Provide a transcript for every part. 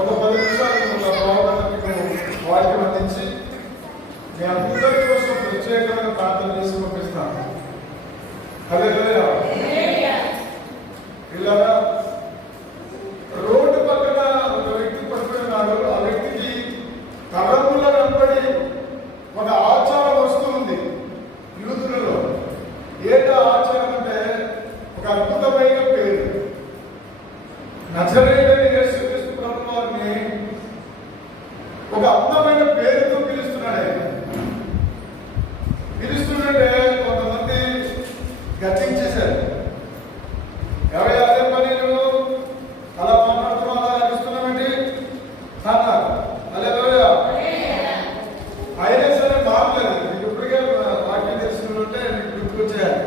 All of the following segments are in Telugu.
ఒక 10 నిమిషాలు వాక్యం అందించి మీ అందరి కోసం ప్రత్యేకమైన ప్రార్థన చేసి పంపిస్తాను. హల్లెలూయా. ఇలాగా రోడ్డు పక్కన ఒక వ్యక్తి పడుతున్నాడు. ఆ వ్యక్తికి తరముల వెంబడి ఒక ఆచారం వస్తుంది యూదులలో. ఏంటో ఆచారం అంటే ఒక అద్భుతమైన పేరు, నజరేయుడైన యేసుక్రీస్తు ప్రభువు వారిని ఒక అందమైన పేరుతో పిలుస్తున్నాడు. పిలుస్తుంటే కొంతమంది గర్జించేశారు. ఎవరి అదే పని నువ్వు అలా మాట్లాడుతున్నావు, అలా అనిపిస్తున్నామండి అన్నారు. హల్లెలూయా. అయినా సరే మారలేదు. నీకు ఇప్పటికే వాక్యం తెలుసుకుంటే నీకు గుర్తుకొచ్చేయాలి.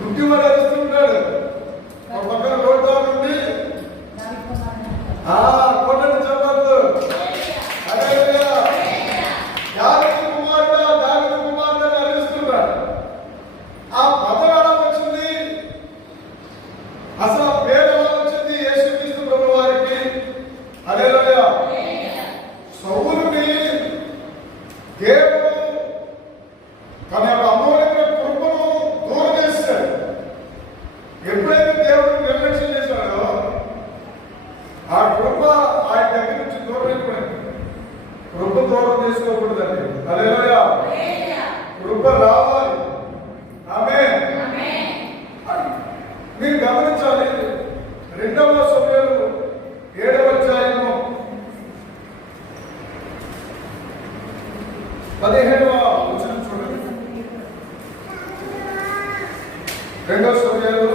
గుడ్డివాడు అరుస్తుంటాడు. ఒక పక్కన రోడ్డు ఉంది, కొట్టని చెప్పద్దు. హల్లెలూయా. దావీదు కుమారుడు అని అరుస్తున్నాడు. ఆ పదం ఎలా వచ్చింది? అసలు ఆ పేరు ఎలా వచ్చింది యేసుక్రీస్తు ప్రభువు వారికి? హల్లెలూయా. సౌలుని దేవుడు తన యొక్క అమూల్యమైన కృపను దూరం చేశాడు. ఎప్పుడైతే దేవుడు నిర్లక్ష్యం చేశాడో ఆ కృప ఆయన దగ్గర నుంచి దూరం అయిపోయింది. కృప దూరం చేసుకోకూడదండి. హల్లెలూయా. కృప రావాలి. ఆమేన్. మీరు గమనించాలి. 2వ సమూయేలు 7వ అధ్యాయము 15వ వచనం చూడండి. 2వ సమూయేలు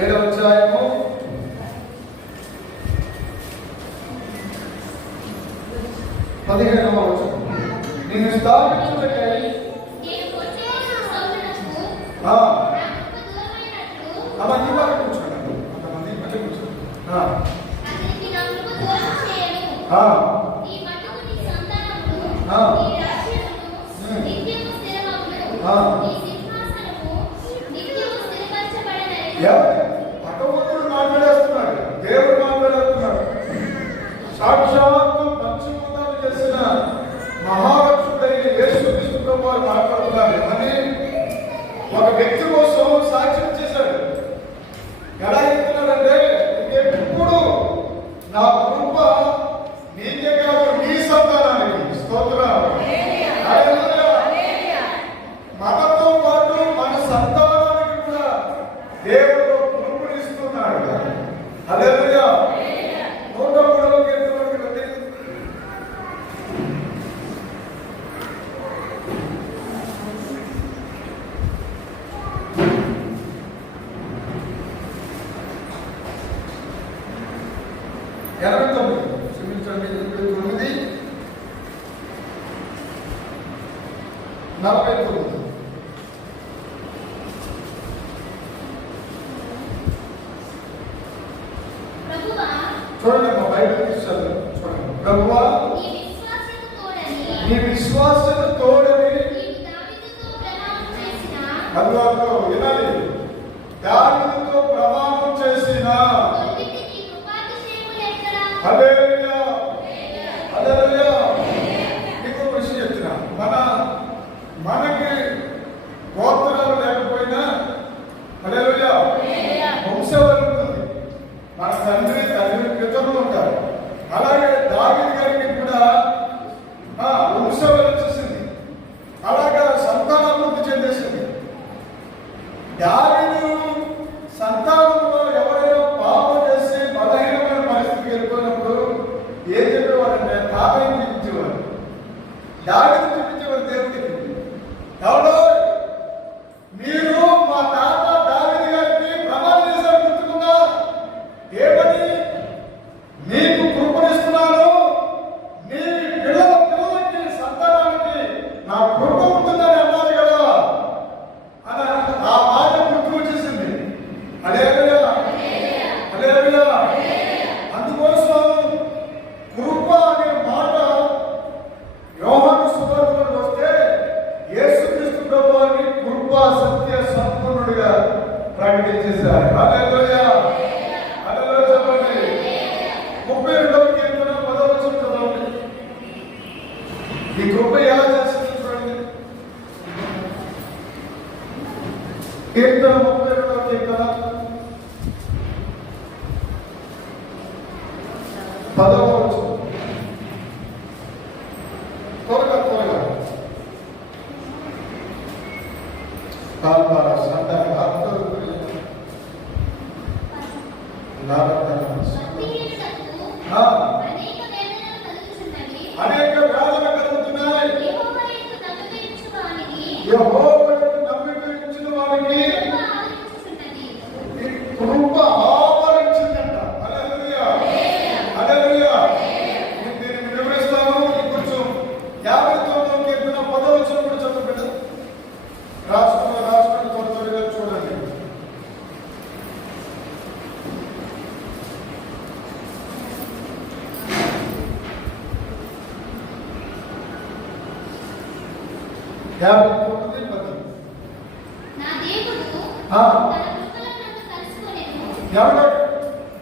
7వ అధ్యాయము 15వ వచనం. నేను స్థాపించుటకై అవన్నీ బాగా కూర్చోండి. అంతమంది మధ్య కూర్చోండి. భగవంతుడు మాట్లాడేస్తున్నాడు, దేవుడు మాట్లాడేస్తున్నాడు. సాక్షాత్తు పంచభూతాలు చేసిన మహారక్షుడైన యేసుక్రీస్తు ప్రభువు మాట్లాడుతున్నారు అని ఒక వ్యక్తి కోసం సాక్ష్యం చేశాడు. ఎలా చెప్తున్నాడంటే, ఎప్పుడు నా కృప నీకే కాదు నీ సంతానానికి. స్తోత్రం. మనతో పాటు మన సంతానానికి కూడా దేవుడు కృపనిస్తున్నాడు. హల్లెలూయా. 103వ కీర్తనలోకి రండి. క్షమించండి. 49:49. చూడండి, మా బైబిల్ చూడండి. ప్రభువా నీ విశ్వాసము తోడని అందులో వినాలి. దావీదుతో ప్రమాణం చేసిన హల్లెలూయా. హల్లెలూయా. నీకు ఒక విషయం చెప్తున్నా. మనకి గోత్రాలు లేకపోయినా హల్లెలూయా వంశవరం ఉంటుంది. మన తండ్రి పితరులు ఉంటారు. అలాగే దావీదు గారికి కూడా వంశవరం వచ్చేసింది. అలాగా సంతానాభివృద్ధి చెందేసింది. దావీదు సంతానంలో ఎవరైనా పాపం చేసి బలహీనమైన పరిస్థితికి వెళ్ళిపోయినప్పుడు ఏం చెప్పేవారంటే తాతయ్య చూపించేవారు. దావీదు చూపించేవారు దేవుడికి. ఎవరో మీరు మా తాత దావీదు గారికి ప్రమాణం చేశారు, గుర్తుకుందా? ఏమని? నీకు కృపనిస్తున్నాను, నీ పిల్లలకి సంతానానికి నా కృప ఉంటుందని అన్నారు కదా అని ఆ మాట గుర్తు వచ్చేసింది. హల్లెలూయా. హల్లెలూయా. అందుకోసం కృప అనే మాట యోహాను సువార్తలో వస్తే యేసుక్రీస్తు ప్రభువుని కృపా సత్య సంపూర్ణుడిగా ప్రకటించేశారు. హల్లెలూయా. 132వ కీర్తన 10వ వచనం. త్వరగా కాల్పాల సంతాన ఆత్మలు అనేక వ్యాధులు కలుగుతున్నాయి. యెహోవాను నమ్మిక వారికి కృప ఆవరించిందంట. హల్లెలూయా, హల్లెలూయా. నేను వివరిస్తాను. కొంచెం 59వ కీర్తన 10వ వచనం కూడా చదువుకుంటా. రాసుకుని త్వరగా చూడండి.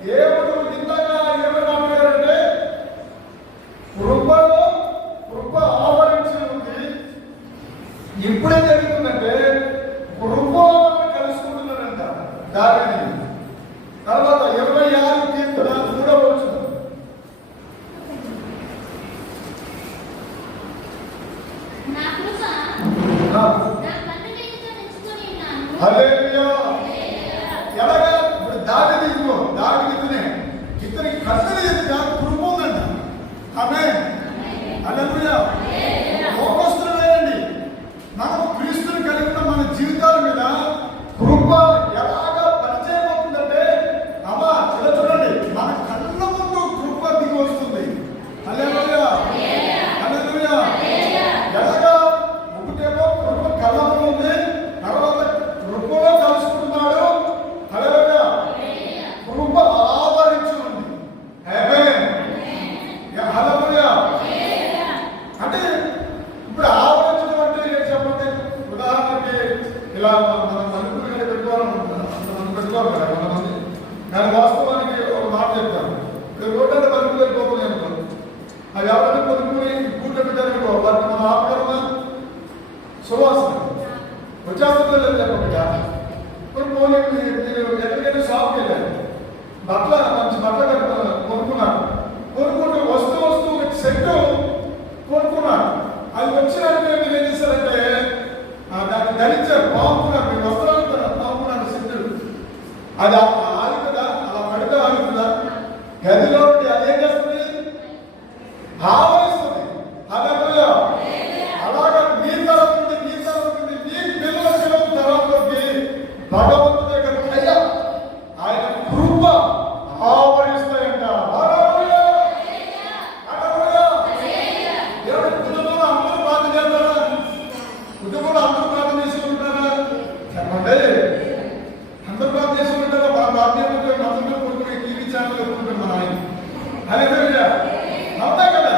దేవుడు ఇంతగా ఏమన్నాడంటే కృపలో కృప ఆవరించి ఉంది. ఇప్పుడే జరుగుతుందంటే కృపలో కలుసుకుంటున్నాడంట దారిని. తర్వాత 26 కీర్తన 3వ వచనం. హల్లెలూయా. ఎలాగా ఇప్పుడు దావీదు ఇతనికి కన్నుల ఎదుట కృప ఉందంట. ఆమేన్, హల్లెలూయా. లోకస్తులేనండి, మనం క్రీస్తుని కలిగిన మన జీవితాల మీద కృప ఎలాగా పనిచేయబోతుందంటే అమ్మా ఇలా చూడండి, మన కళ్ళ ముందు కృప దిగి వస్తుంది. హల్లెలూయా, హల్లెలూయా. ఎలాగా ఒకటేమో కృప కళ్ళ ముందు ఉంది, తర్వాత కృపలో కలుసుకుంటున్నాడు. హల్లెలూయా, కృప ఆవరించి ఉంది. ఆమేన్, హల్లెలూయా. అంటే ఇప్పుడు ఆవరించడం అంటే చెప్పండి. ఉదాహరణకి ఇలా మనం అనుకుని పెట్టుకోవాలి కదా కొంతమంది. నేను వాస్తవానికి ఒక మాట చెప్తాను. రోడ్డు మనుకులు వెళ్ళిపోతుంది అనుకో, అది ఎవరైనా కొనుక్కుని కూట పెట్టారనుకో, వాటిని మనం ఆపడమా? సువాసన వచ్చేస్తుందో లేదు చెప్పకుండా. ఇప్పుడు పోనీ మీరు ఎక్కడికైనా షాప్కి వెళ్ళారు, మంచి బట్టలు కొనుక్కున్నారు. కొనుక్కుంటూ వస్తూ ఒక సెట్ కొనుక్కున్నారు. అది వచ్చినట్టు మీరు ఏం చేశారంటే దాన్ని ధరించారు, బాగుంటున్నారు. మీరు వస్త్రాలు బాగుంటున్నారు సెట్. అది ఆగుతుందా? అలా పడితే ఆగుతుందా? గదిలో అదేం చేస్తుంది? ఆవరిస్తుంది. హల్లెలూయా. అలాగా మీ తరపుంది మీ పిల్లల తరంలోకి భగవంతుడి యొక్క దయ, ఆయన కృప ఆవరిస్తాయంట. హల్లెలూయా, హల్లెలూయా. దేవుడి కుటుంబంలో అందరూ ప్రార్థన చేస్తారా? కుటుంబంలో అందరూ ప్రార్థన చేసుకుంటారా? చెప్పండి, అందరూ ప్రార్థన చేసుకుంటారా? మన ప్రార్థన అందరూ కొడుకుని టీవీ ఛానల్ ఎత్తుకుంటారు మన ఆయన. హల్లెలూయా, అవునా కదా?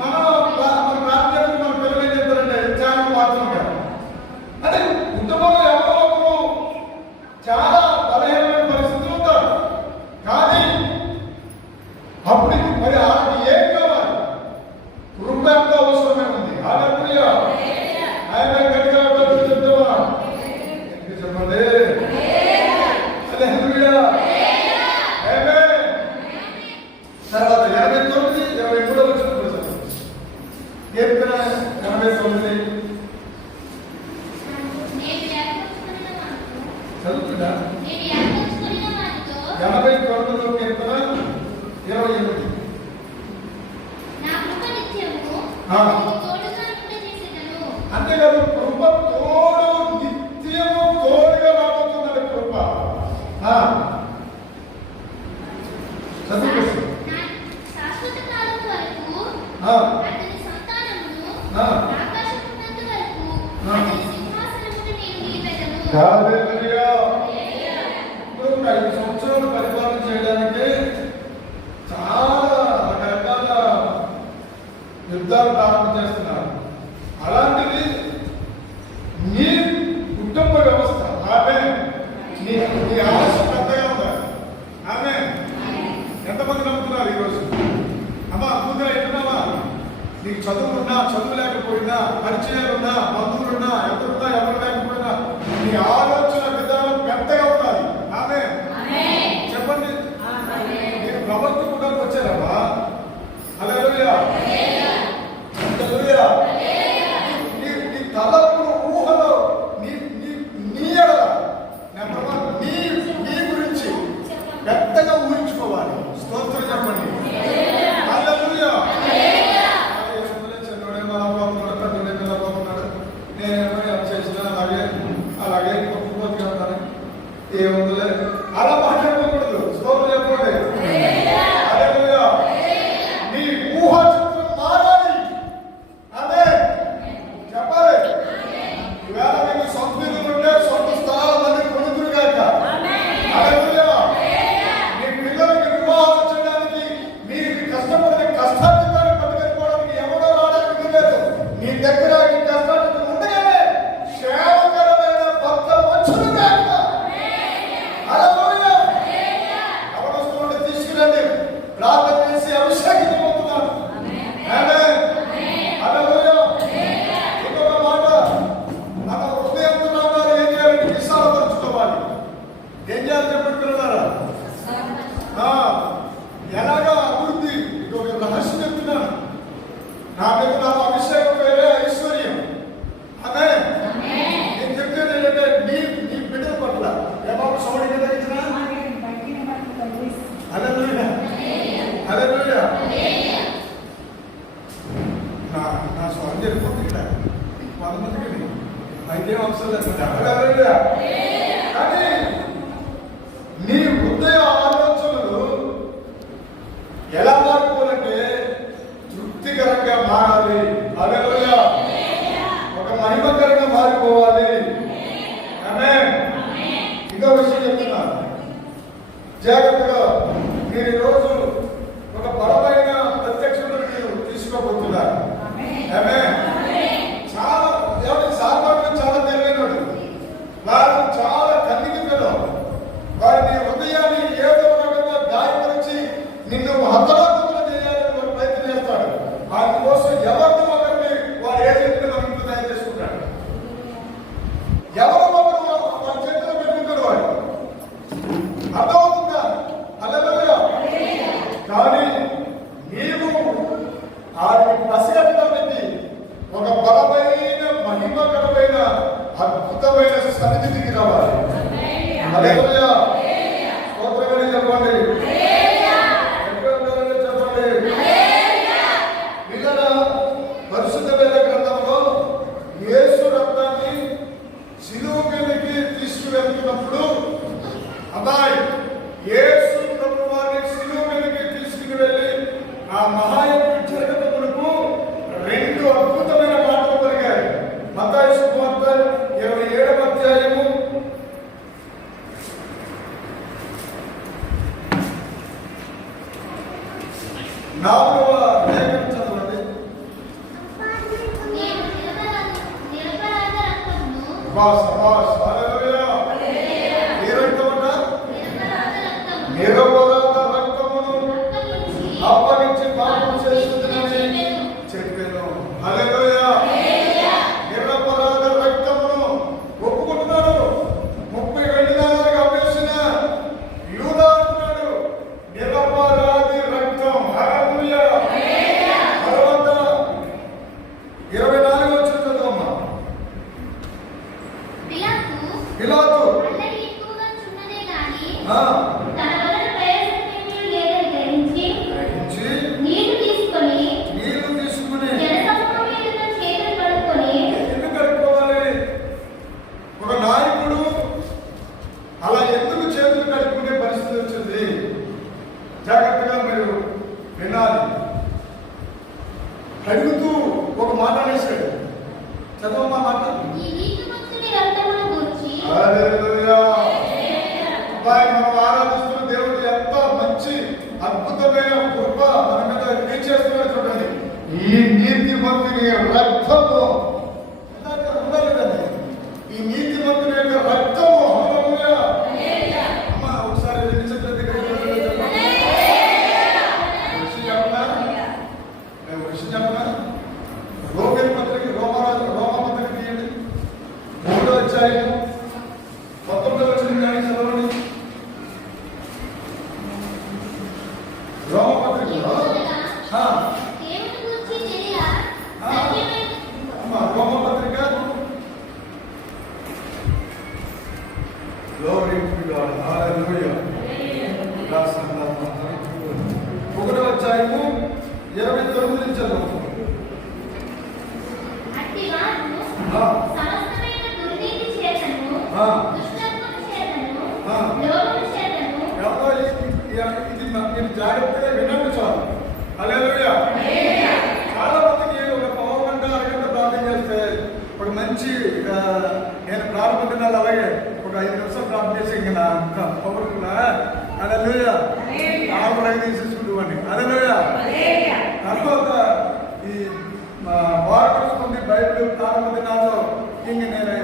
మన ప్రార్థన మన పిల్లలు ఏం చేస్తారంటే ఛానల్ వాడుతుంటారు. అంటే కుటుంబంలో ఎవరో ఒకరు చాలా బలహీనమైన పరిస్థితులు ఉంటారు. కానీ అప్పుడు మరి ఆమె ఏం కావాలి? కృప ఎంత అవసరమే ఉంది. హల్లెలూయా, ఆయన గట్టిగా చెప్తావా? చెప్పండి, హల్లెలూయా, ఆమేన్. తర్వాత 89, 23వ వచనం కీర్తన 89 చదువుతుందా? 89వ కీర్తన 28. అంతేకాదు, కృప తోడు, నిత్యము తోడుగా రాబోతుందండి కృప. చదువు. హల్లెలూయా. 5 సంవత్సరాలు పరిపాలన చేయడానికి చాలా రకరకాల యుద్ధాలు ప్రారంభం చేస్తున్నారు. అలాంటిది నీ కుటుంబ వ్యవస్థ, ఆమేన్, నీ ఆశ పెద్దగా ఉండాలి. ఆమేన్. ఎంతమంది నమ్ముతున్నారు ఈరోజు? అమ్మా కూతురు ఎట్టున్నావా? నీకు చదువుకున్నా, చదువు లేకపోయినా, పరిచయాలున్నా, బంధువులున్నా, ఎవరున్నా, ఎవరు లేకపోయినా నాకేం కొట్టుకోవచ్చు అంటారా? ఏముందిలే అలా మాట్లాడకూడదు. స్తోత్రం చెప్పండి. హల్లెలూయా. నీ ఊహ చిత్రం మారాలి. ఆమేన్ చెప్పాలి. ఈవేళ మీకు సొంత ఇల్లు ఉంటే సొంత స్థలాలన్నీ కొనుక్కురు గాక. హల్లెలూయా. మీ పిల్లలకి వివాహం చేయడానికి మీరు కష్టపడిన కష్టాన్ని పట్టుకెళ్ళిపోవడానికి ఎవరో రావడానికి లేదు. నీ దగ్గర ఈ కష్టాన్ని ఉండగానే క్షేమకరమైన భర్త వచ్చును గాక. హల్లెలూయా. ఎవరొస్తుంటే తీసుకురండి, ప్రార్థన చేసి అభిషేకించబోతున్నాను. ఆమేన్. హల్లెలూయా. ఇంకొక మాట, మన హృదయంతో ఏం చేయాలంటే విశాలపరచుకోవాలి. ఏం చేయాలి చెప్పుకుంటున్నారా? ఎలాగా అభివృద్ధి? ఇంకొక రహస్యం చెప్తున్నాను. నా మీద నాకు అభిషేకం వేరే ఐశ్వర్యం. ఆమేన్. నేను చెప్పేది ఏంటంటే నీ బిడ్డల పట్ల ఏమాత్రం సౌండ్ కలిగించిన హల్లెలూయా. హల్లెలూయా. నా స్వరం జరిగిపోతుంది ఇక్కడ 100 మందికి అయితే అవసరం లేదు. హల్లెలూయా. కానీ నీ హృదయ ఆలోచనలు ఎలా మారిపోవాలంటే తృప్తికరంగా మారాలి. హల్లెలూయా. ఒక మహిమకరంగా మారిపోవాలి. ఆమేన్. ఇంకో విషయం చెప్తున్నాను, జాగ్రత్తగా. మీరు ఈరోజు ఒక బలమైన ప్రత్యక్షతను మీరు తీసుకోబోతున్నారు. ఆమేన్. చాలా ఎవరి సాధారణ చాలా తెలివైనడు, వారు చాలా కన్నికలు. వారి హృదయాన్ని ఏదో రకంగా గాయపరిచి నిన్ను హతరాత్మలు చేయాలని వారు ప్రయత్నం చేస్తాడు. అందుకోసం ఎవరిని ఒకరిని వారు ఏజెంట్గా మన ఇంట్లో తయారు చేసుకుంటాడు. ఎవరు ఒకరు వారి చేతిలో పెట్టుకుంటాడు. వాడు అర్థమవుతుందా? హల్లెలూయా. కానీ నీవు వారిని పసిగట్టడానికి ఒక బలమైన మహిమకరమైన అద్భుతమైన సన్నిధికి రావాలి. హల్లెలూయా. స్తోత్రమని చెప్పండి. చెప్పండి. పిల్లల పరిశుద్ధ వేద గ్రంథంలో యేసు రక్తాన్ని శిలువ మీదకి తీసుకువెళ్తున్నప్పుడు అబ్బాయి యేసు ప్రభు వారిని శిలువ మీదకి తీసుకుని వెళ్ళి ఆ మహాయజ్ఞం జరగటకు 2 అద్భుతమైన మాటలు పలికారు. మత్తయి సువార్త 27వ అధ్యాయము 4వ లేఖనం చదవండి. హల్లెలూయా. ఏ రక్తమట? నిరపరాధ రక్తమును అప్పగించి పాపం చేస్తుందని చెప్పాను. హల్లెలూయా. నిరపరాధ రక్తమును ఒప్పుకుంటున్నాడు. 30 వెండి నాణాలకు అమ్మేసిన యూదా అంటున్నాడు నిరపరాధి రక్తం. హల్లెలూయా. తర్వాత 24 వచ్చిన చదవమ్మా. పిలాతు నీళ్లు తీసుకుని ఎందుకు కడుక్కోవాలి? ఒక నాయకుడు అలా ఎందుకు చేతులు కడుక్కునే పరిస్థితి వచ్చింది? జాగ్రత్తగా మీరు వినాలి. అడుగుతూ ఒక మాట అనేసాడు. చదవమ్మా మాట. హల్లెలూయా. అబ్బాయి మనం ఆరాధిస్తున్న దేవుడు ఎంత మంచి అద్భుతమైన కృప మన మీద తీర్చేస్తున్నాడు. చూడండి, ఈ నీతిమంతుని రక్తము ఉండాలి కదండి. ఈ నీతిమంతుని యొక్క రక్తము. హల్లెలూయా. అమ్మా ఒకసారి విషయం చెప్పనా? రోమన్ పత్రిక రోమ పత్రిక తీయండి. 3వ అధ్యాయం 19వ వచనం చదవండి. రోమ పత్రికలో రోమ పత్రిక Glory to God. Hallelujah. 1వ అధ్యాయము 29 నుంచి చదువు. అట్టి వారు సమస్తమైన దుర్నీతి చేతను మీరు జాగ్రత్తగా వినండి చాలు. హల్లెలూయా. చాలా మందికి ఒక పావు గంట అరగంట ప్రార్థన చేస్తే ఒక మంచి నేను ప్రారంభ దినాలు అలాగే ఒక 5 నిమిషాలు ప్రార్థన చేసి ఇంకా పవర్ఫుల్లా హల్లెలూయా ఆవిడ తీసేసుకుంటామని హల్లెలూయా. తర్వాత ఈ వారకొస్తుంది బైబిల్ ప్రారంభ దినాల్లో ఇంక నేను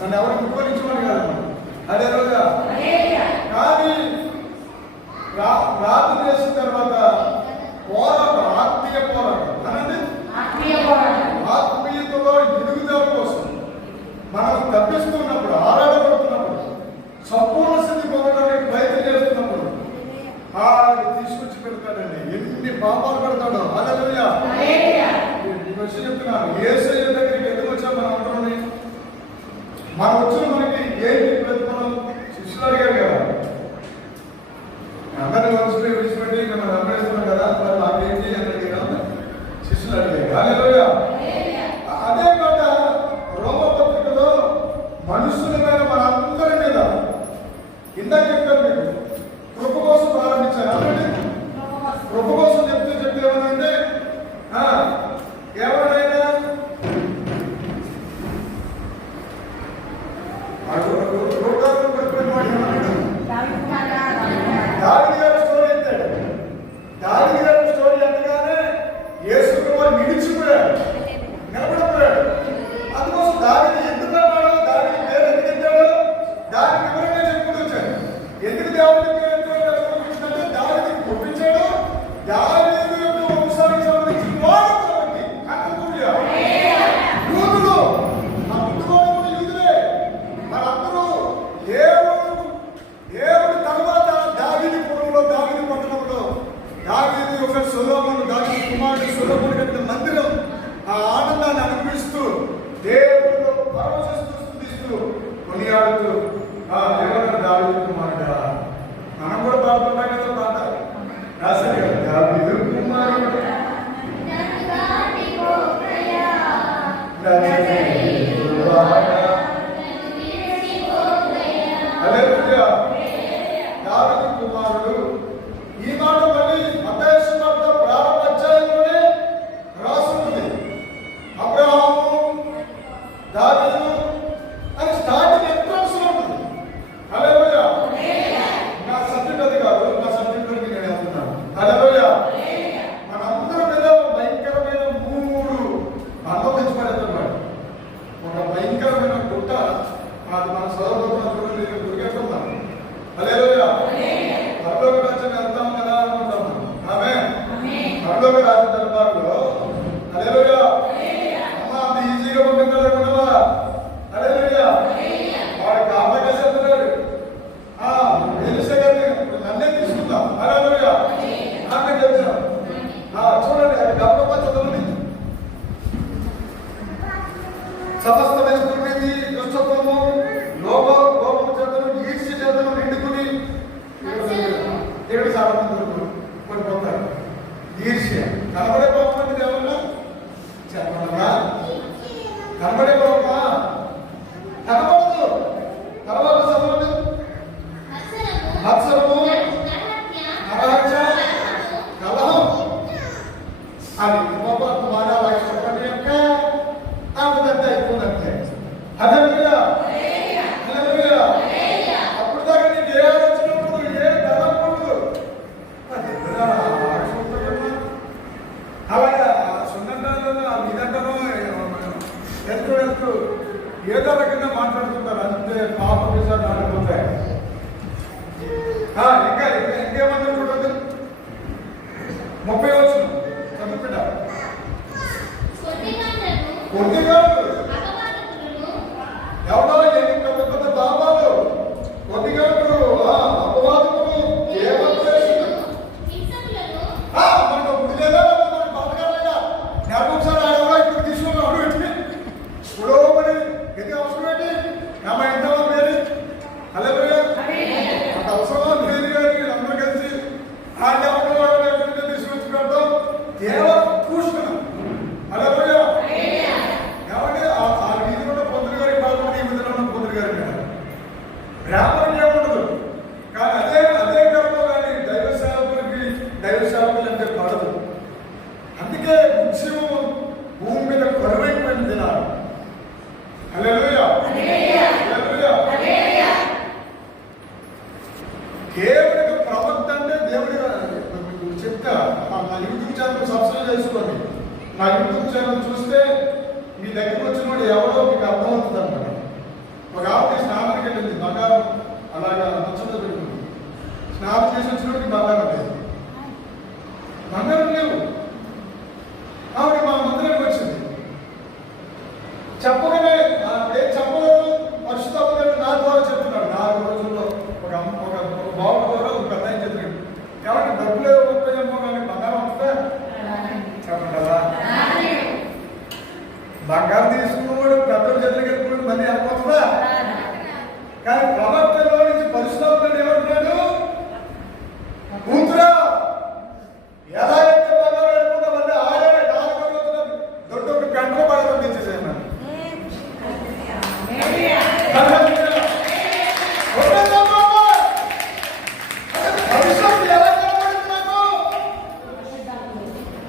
నన్ను ఎవరు ముఖ్యమించుకోండి కాదు హల్లెలూయా. కానీ ప్రార్థన చేసిన తర్వాత పోరాటం ఆత్మీయ పోరాటం అనండి ఆత్మీయతలో ఎదుగుదల కోసం మనం తప్పిస్తున్నప్పుడు ఆరాటపడుతున్నప్పుడు సంపూర్ణ స్థితి పొందడానికి ప్రయత్నం చేస్తున్నప్పుడు తీసుకొచ్చి పెడతాడండి. ఎన్ని పాపాలు పెడతాడో హల్లెలూయా. ఈ విషయం చెప్తున్నాను. యేసయ్య దగ్గరికి ఎందుకు వచ్చాం మనం అందరం? మనం వచ్చిన మనకి ఏంటి ప్రతిఫలం? శిష్యులు అడిగారు కదా, అందరినీ వంశులు విడిచిపెట్టి ఇంకా మనం అమ్మేస్తున్నాం కదా, నాకేంటి అని అడిగారు శిష్యులు అడిగారు. హల్లెలూయా. అదే మాట రోమ పత్రికలో మనుషుల మీద మనందరి మీద ఇందాక చెప్పాను మీకు కృప కోసం ప్రారంభించారు. అంటే కృప కోసం చెప్తే ఏమనంటే ఎవరైనా దావీదు గారి స్టోరీ ఎత్తాడు. దావీదు గారి స్టోరీ ఎత్తగానే యేసు వారు నిలిచిపోయాడు, నిలబడిపోయాడు. అందుకోసం దావీదు ఎందుకు అన్నాడు, దావీదు పేరు ఎందుకు ఎత్తాడు, దానికి వివరంగా చెప్పుకుంటూ వచ్చాడు. ఎందుకు దావీదు పేరు ఎత్తాడంటే దావీదుని పుట్టించాడు, దావీదు యొక్క వంశానికి సంబంధించిన వాడు కాబట్టి. హల్లెలూయా. యూదులు మన పుట్టుకోవడం యూదులే. మనందరూ దేవుడు తర్వాత దావీదు పురంలో దావీదు పట్టణంలో దావీదు యొక్క సొలొమోను దావీదు కుమారుడు సొలొమోను కట్టిన మందిరం ఆ ఆనందాన్ని అనుభవిస్తూ దేవుడితో పరవశిస్తూ స్తుతిస్తూ కొనియాడుతూ ఎవరైనా దావీదు కుమారుడా. మనం కూడా పాడుతున్నాం కదా పాట రాశారు కదా, దావీదు కుమారుడు హల్లెలూయా. దావీదు కుమారుడు. ఈ మాట మళ్ళీ మత్తయి సువార్త ప్రారంభ అధ్యాయంలోనే రాసుంది. అబ్రహాము దావీదు అని స్టార్టింగ్ ఎంట్రన్స్ లో ఉంటుంది. హల్లెలూయా. నా సబ్జెక్ట్ అది కాదు, నా సబ్జెక్ట్ లోకి నేను వెళ్తున్నాను. హల్లెలూయా. మనందరి మీద భయంకరమైన 3 బంధం తెచ్చిపడేస్తున్నాడు. ఒక భయంకరమైన గుట్ట అది మన సోదరులు చూడండి గురికెట్టున్నాం. హల్లెలూయా. పరలోక రాజ్యం వెళ్తాం కదా అనుకుంటాం. ఆమేన్. పరలోక రాజ్య దర్బారులో హల్లెలూయా అమ్మ అంత ఈజీగా పంపించాలనుకుంటావా? హల్లెలూయా. వాడు కాపగా చెప్తున్నాడు. ఎలీషా గారిని నన్నే తీసుకుందాం. హల్లెలూయా. నాకే తెలుసా చూడండి అది గొప్ప చదవండి. సమస్తమైన దుర్నీతి దుష్టత్వము లోపము చేతను ఈర్ష్య చేతను నిండుకుని దేవుడు చాలా మంది పడిపోతారు. ఈర్ష్య కనబడే పాపం అంటే ఏమన్నా గ్రామానికి ఏముండదు. కానీ అదే అదే గర్భం కానీ దైవ సేవకులు అంటే పడదు. అందుకే ఉద్యమం భూమి మీద కరువైపోయిన దినాలు. హల్లెలూయా, హల్లెలూయా. దేవుడికి ప్రవక్త అంటే దేవుడి చెప్తా. నా యూట్యూబ్ ఛానల్ సబ్స్క్రైబ్ చేసుకోండి. నా యూట్యూబ్ ఛానల్ చూస్తే మీ దగ్గర వచ్చినప్పుడు ఎవరో మీకు అర్థమవుతుంది అన్నమాట. ఒక ఆవిడ స్నానానికి వెళ్ళింది, బంగారం అలాగా నచ్చంతో పెట్టుకుంది. స్నానం చేసి వచ్చినప్పుడు బంగారం లేదు, బంగారం లేవు. ఆవిడ మా మందిరానికి వచ్చింది. చెప్పగానే ఏం చెప్పలేదు, పరిశుద్ధ నా ద్వారా చెప్తున్నాడు. 4 రోజుల్లో ఒక బాబు ద్వారా ఒక పెద్ద చెప్పాడు. కాబట్టి డబ్బులు వస్తాయేమో కానీ బంగారం వస్తే చెప్పండి కదా. బంగారం తీసుకున్నవాడు పెద్దలు చేతులకి వెళ్ళిపోయి మళ్ళీ అనుకుంటుందా? కానీ ప్రవర్తనలో నుంచి పరిశుద్ధుడు ఏమంటున్నాడు, కూతురా ఎలాగైతే బంగారం వెళ్ళిపోతా మళ్ళీ ఆడే 4 రోజులు దొడ్డు ఒక గంటలో పడతాం తెచ్చేసాను.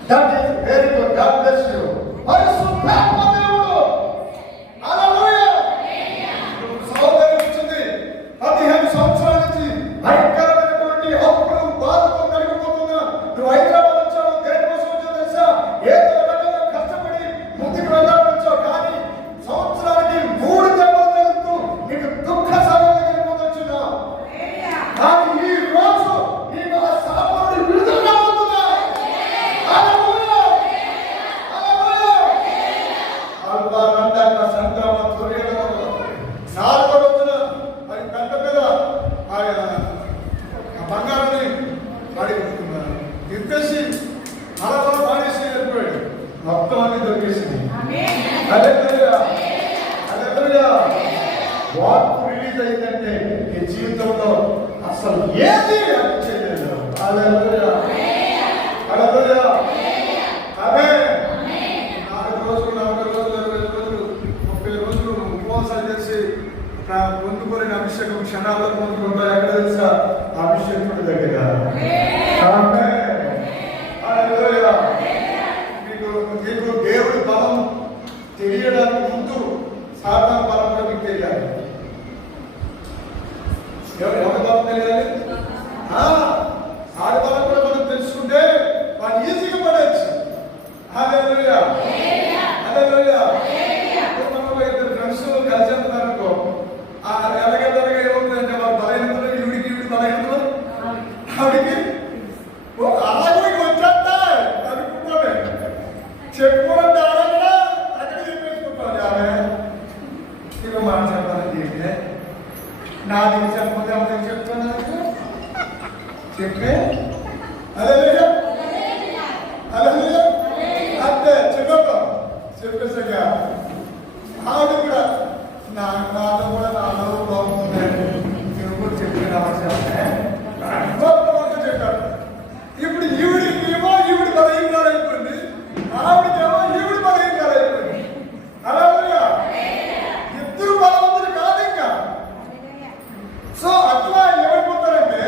That is very good. God bless you. పరిశుద్ధాత్మ దేవుడు. హల్లెలూయా. సోదరి వచ్చింది 15 సంవత్సరాల నుంచి భయంకరమైనటువంటి అప్పులు బాధతో కలిగిపోతున్నా. నువ్వు హైదరాబాద్ వచ్చావు, దేనికోసం వచ్చావు తెలుసా? ఏదో రకంగా కష్టపడి ముందుకు వెళ్ళాలని వచ్చావు. కానీ సంవత్సరానికి 3 దెబ్బలు తగులుతూ నీకు దుఃఖ సాగర్ వెళ్ళిపోతున్నావు. కానీ ఈ రోజు నీవు ఆ శాపాన్ని విడుదల అవుతున్నావు. హల్లెలూయా, హల్లెలూయా. అల్లాహ్ సంక్రమ తొరియలో 4వ రోజున మరి పెద్ద మీద బంగారాన్ని తిప్పేసి అలా పాడేసి వెళ్ళిపోయాడు. మొత్తం అన్ని దొరికేసింది. హల్లెలూయా, హల్లెలూయా. వార్త రిలీజ్ అయిందంటే నీ జీవితంలో అసలు ఏది చేయలేదు. హల్లెలూయా, హల్లెలూయా. ఆమేన్. 4 రోజులు 40 రోజులు 20 రోజులు 30 రోజులు ఉపవాసాలు చేసి పొందుకోలేని అభిషేకం క్షణాల్లో పొందుకుంటారు. ఎక్కడ తెలుసా? అభిషేకుడి దగ్గర. ఆమేన్, హల్లెలూయా. మీకు దేవుడి బలం తెలియడానికి ముందు సాధారణ బలం కూడా మీకు తెలియాలి. ఎవరి బలం తెలియాలి? ఆడి బలం కూడా మనం తెలుసుకుంటే వాడు ఈజీగా పడవచ్చు. హల్లెలూయా, హల్లెలూయా. మనం 2 ఫ్రెండ్స్ కలిసి వెళ్తున్నారనుకో, ఎలాగెలాగా ఏమవుతుందంటే వాళ్ళ బలహీనతలు ఈవిడికి బలహీనతలు ఆవిడికి అలాగే వచ్చేస్తా అనుకుంటామే. చెప్పుకోవాలంటే ఆడకుండా అక్కడ చెప్పేసుకుంటాను. ఆమె ఇక మనం చెప్పాలని చెప్తే నాది చెప్పకపోతే అమ్మకి చెప్తాను చెప్పే. హల్లెలూయా, హల్లెలూయా. అంతే చెప్పేద్దాం. చెప్పేసాక ఆవిడ కూడా నాతో కూడా నా అనుభవం బాగుందండి, నువ్వు కూడా చెప్పిన చెప్పాడు. ఇప్పుడు ఈవిడి బలహీనాలు అయిపోయింది, ఆవిడకేమో ఈవిడి బలహీనాలు అయిపోయింది. హల్లెలూయా. ఇద్దరు బలవంతులు కాదు ఇంకా. సో అట్లా ఏమైపోతారంటే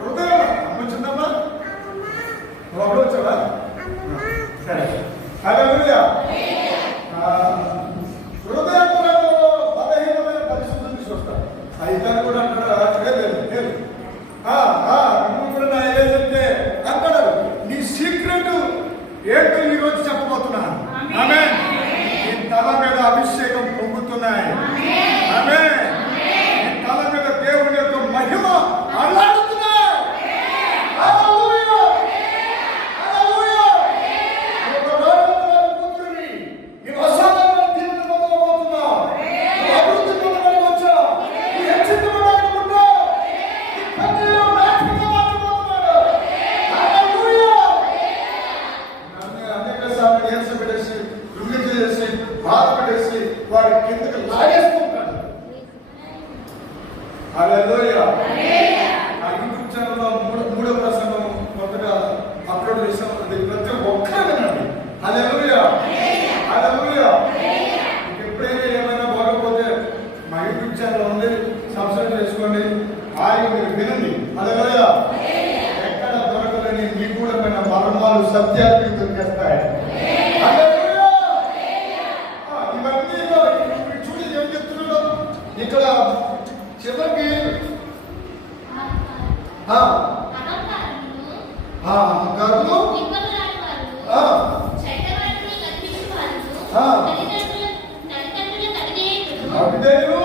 హృదయం వచ్చిందమ్మా, ఒకడు వచ్చావా? సరే. హల్లెలూయా. హృదయంలో బలహీనమైన పరిస్థితుల్ని చూస్తారు. ఇద్దరు కూడా అంటారు లేదు నువ్వు కూడా నా ఏదంటే అంటాడు. నీ సీక్రెట్ ఏంటో ఈరోజు చెప్పబోతున్నాను. ఆమేన్. నీ తల మీద అభిషేకం పొంగుతున్నాయి. ఆమేన్. నీ తల మీద దేవుని యొక్క మహిమ అల్లాడుతున్నాయి. హల్లెలూయా, హల్లెలూయా. పుత్రుని నీవు అసాధారణ దీవెన పొందబోతున్నావు. నువ్వు అభివృద్ధి పొందడానికి వచ్చావు. నువ్వు హెచ్చించబడడానికి ఉంటావు. నీ కన్నీరు నాట్యంగా మార్చబోతున్నాడు. హల్లెలూయా. అనేక సార్లు నీరసపెట్టేసి కృంగి చేసి బాధపెట్టేసి వాడి కిందకి లాగేసుకుంటాడు. హల్లెలూయా. ఆ యూట్యూబ్ ఛానల్లో 3వ ప్రసంగం కొత్తగా అప్లోడ్ చేసాం. అది ప్రతి ఒక్కరు వినండి. హల్లెలూయా, హల్లెలూయా. మీకు ఎప్పుడైనా ఏమైనా బాగోకపోతే మా యూట్యూబ్ ఛానల్ ఉంది, సబ్స్క్రైబ్ చేసుకోండి, ఆయన మీరు వినండి. హల్లెలూయా. ఎక్కడ దొరకలేని నిగూఢమైన మర్మాలు సత్యాలు మీకు దొరికేస్తాయి. హల్లెలూయా. ఇవన్నీ చూడు ఏం చెప్తున్నాడు ఇక్కడ చివరికి అహంకారులు అవిధేయులు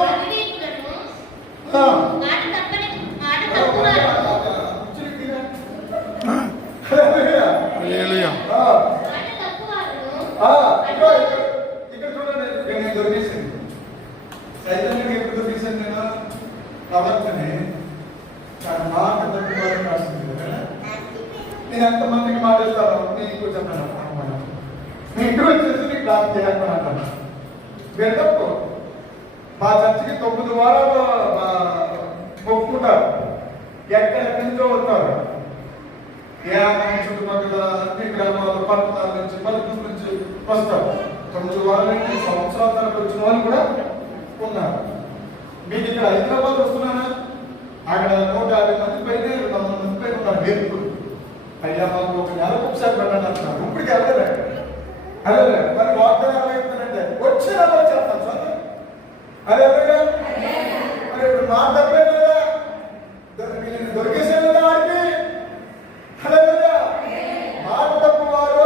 ఇక్కడ చూడండి, నేను దొరికేసాను సైతానికి ఎప్పుడు దొరికేసాను నేను ప్రవర్తనే మాట తక్కువ రాసింది కదా. నేను ఎంతమందికి మాట్లాడతాను నీకు చెప్పాను, నీ ఇంటికి వచ్చేసి నీకు క్లాస్ చేయాలనుకున్నాను. బిల్డప్ మా చర్చికి 9 వారాలు ఒప్పుకుంటారు, ఎక్కడెక్కడి నుంచో వస్తారు. చుట్టుపక్కల అన్ని గ్రామాలు పట్టణాల నుంచి పల్లెటూరు నుంచి వస్తారు. 9 వారాలకి సంవత్సరాల తరపు వచ్చిన వాళ్ళు కూడా ఉన్నారు. మీకు ఇక్కడ హైదరాబాద్ వస్తున్నానా, అక్కడ 150 మంది పైన 200 మంది పైన ఉన్నారు. వేరు అయ్యా మాకు ఒక నెలకు ఒకసారి పెట్టండి అంటున్నారు. ఇప్పటికి అదే మరి వాగ్దానాలు చెప్తానంటే వచ్చే నెల చేస్తాను సార్. అదే మరి ఇప్పుడు మాట తప్పలేదు కదా, దొరికేసాను కదా వాడికి. అదే మాట తప్పు వారు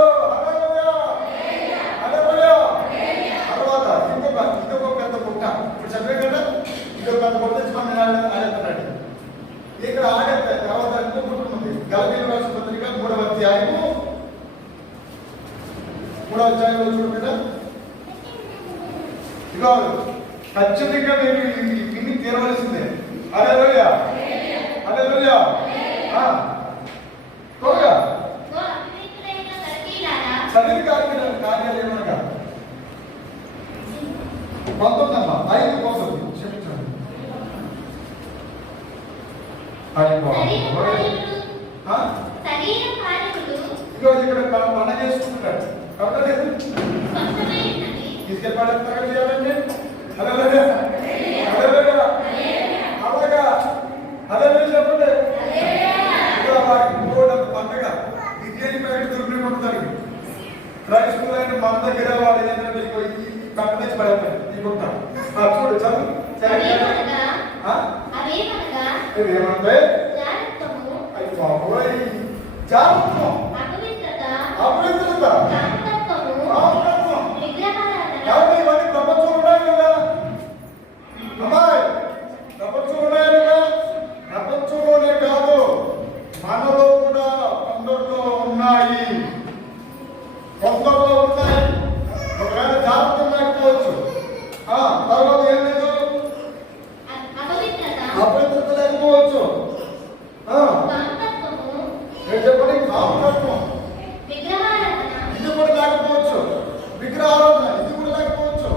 తర్వాత ఇంకొక పెద్ద పుట్ట ఇప్పుడు చెప్పే కదా, ఇంకొక పెద్ద పుట్ట తెచ్చి మనం ఆడేస్తున్నాడు. ఇక్కడ ఆడేస్తాయి. తర్వాత ఇంకొక పుట్ట ఉంది, గలతీయులకు రాసిన పత్రిక 3వ అధ్యాయము 3వ అధ్యాయంలో చూడు కదా. ఇక ఖచ్చితంగా మీరు ఇన్ని తీరవలసిందే. హల్లెలూయా. హల్లెలూయా. త్వరగా చదివి కార్యాలు ఏమనగా 19 అమ్మా 5 క్షమించండి. ఇగో ఇక్కడ పండ చేసుకుంటున్నాడు కాబట్టి తీసుకెళ్ళి పడేస్తారా చేయాలండి. హల్లెలూయా. హల్లెలూయా. అలాగా హల్లెలూయా చెప్పండి. పండగ బిర్యానీ ప్యాకెట్ దొరికిపోతారు. క్రైస్తవులు అయిన మన దగ్గర వాళ్ళు ఏంటంటే పక్కన నుంచి పడేస్తారు. ఈ గుట్ట చూడు చదువు ఏమంటే జాగ్రత్త అపవిత్రత కాబట్టి ఇవన్నీ ప్రపంచంలో ఉన్నాయి కదా అమ్మాయి, ప్రపంచంలో ఉన్నాయి కదా. ప్రపంచంలోనే కాదు మనలో కూడా కొందరిలో ఉన్నాయి. ఒకవేళ జాగ్రత్త లేకపోవచ్చు. తర్వాత ఏం లేదు, అపవిత్రత లేకపోవచ్చు. చెప్పండి, కామతత్వం ఇది కూడా లేకపోవచ్చు. విగ్రహారాధన ఇది కూడా లేకపోవచ్చు.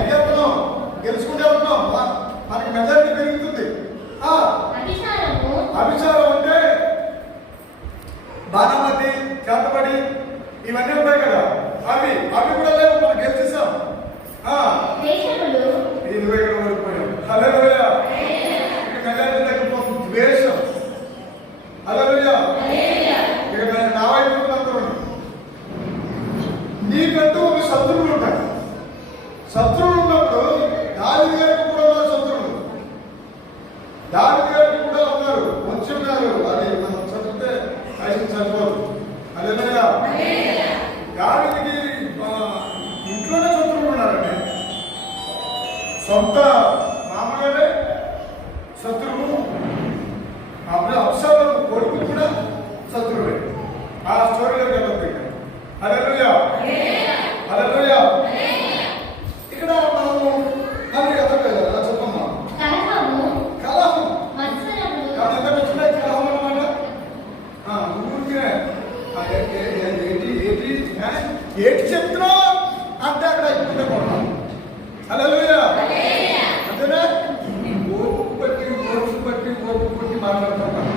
అయ్యప్పనం గెలుచుకుంటే ఉన్నాం, మనకి మెజారిటీ పెరుగుతుంది. అభిచారం అంటే బాణమతి చేతబడి ఇవన్నీ ఉంటాయి కదా, అవి కూడా లేవు, మనం గెలిచేసాం. ఇది ఓడిపోయాం. హల్లెలూయా. మెజారిటీ లేకపోతుంది ద్వేషం. హల్లెలూయా. ఇక నా వైపు అందరూ నీకంటూ ఒక శత్రువులు ఉంటాయి. శత్రువులు ఉన్నప్పుడు దావీదు గారికి కూడా ఉన్నారు శత్రువులు. దావీదు గారికి కూడా ఉన్నారు, మంచి ఉన్నారు. అది మనం చదివితే ఆయన చదువుకోరు. హల్లెలూయా. దావీదుకి ఇంట్లోనే శత్రువులు ఉన్నారండి. సొంత మామగారే శత్రువు, అబ్షాలోము కొడుకు కూడా శత్రువే. ఆ స్టోరీలోకి వెళ్ళొద్దు. హల్లెలూయా. హల్లెలూయా. ఇక్కడ మనము అది చెప్పమ్మా, కలహం ఎంత వచ్చినాయి కలహం అన్నమాట. ఊరికే ఏంటి చెప్తున్నా అంటే అక్కడ అయిపోతే కొన్నాం. హల్లెలూయా. అంతేనా? ఓపు పట్టి మాట్లాడుతున్నాం.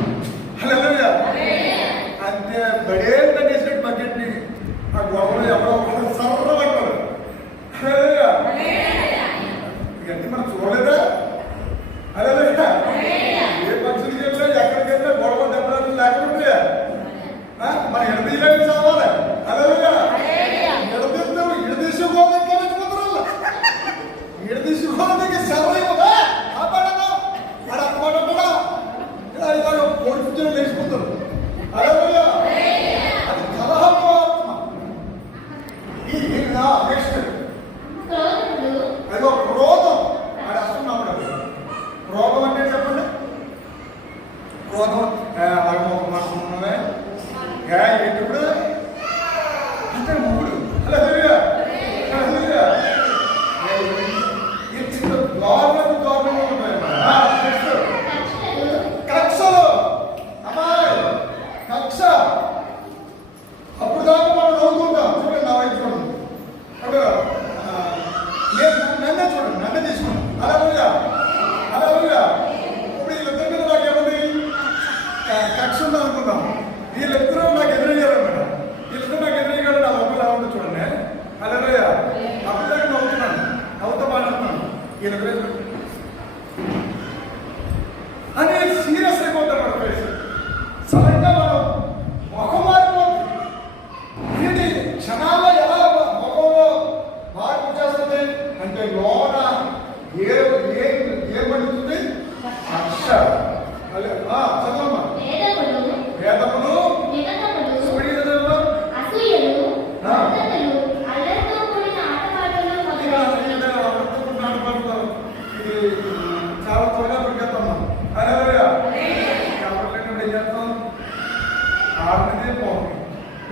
కారణ దీపం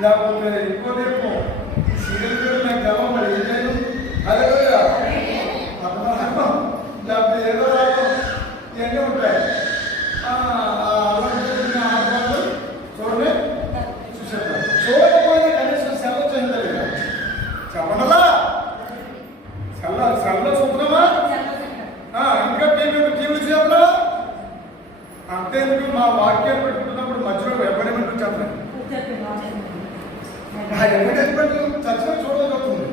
లేకపోతే ఇంకో దీపం ఈ సీరియల్ పేరు నాకు తెలవ మరి ఏం చేయను అదే పద్మనాభం లేకపోతే ఏదో రాగం ఇవన్నీ ఉంటాయి. చూడండి చూసేద్దాం. చూడకపోయినా కనీసం సెల్ల చెందా లేదా చెప్పనలా సెల్ల చూద్దామా ఇంకా టీవీ చేద్దా అంతేందుకు మా వాక్యాలు పెట్టుకున్నప్పుడు మధ్యలో అడ్వర్టైజ్మెంట్ చెప్పండి. ఆ అడ్వర్టైజ్మెంట్ చచ్చిన చూడగలుగుతుంది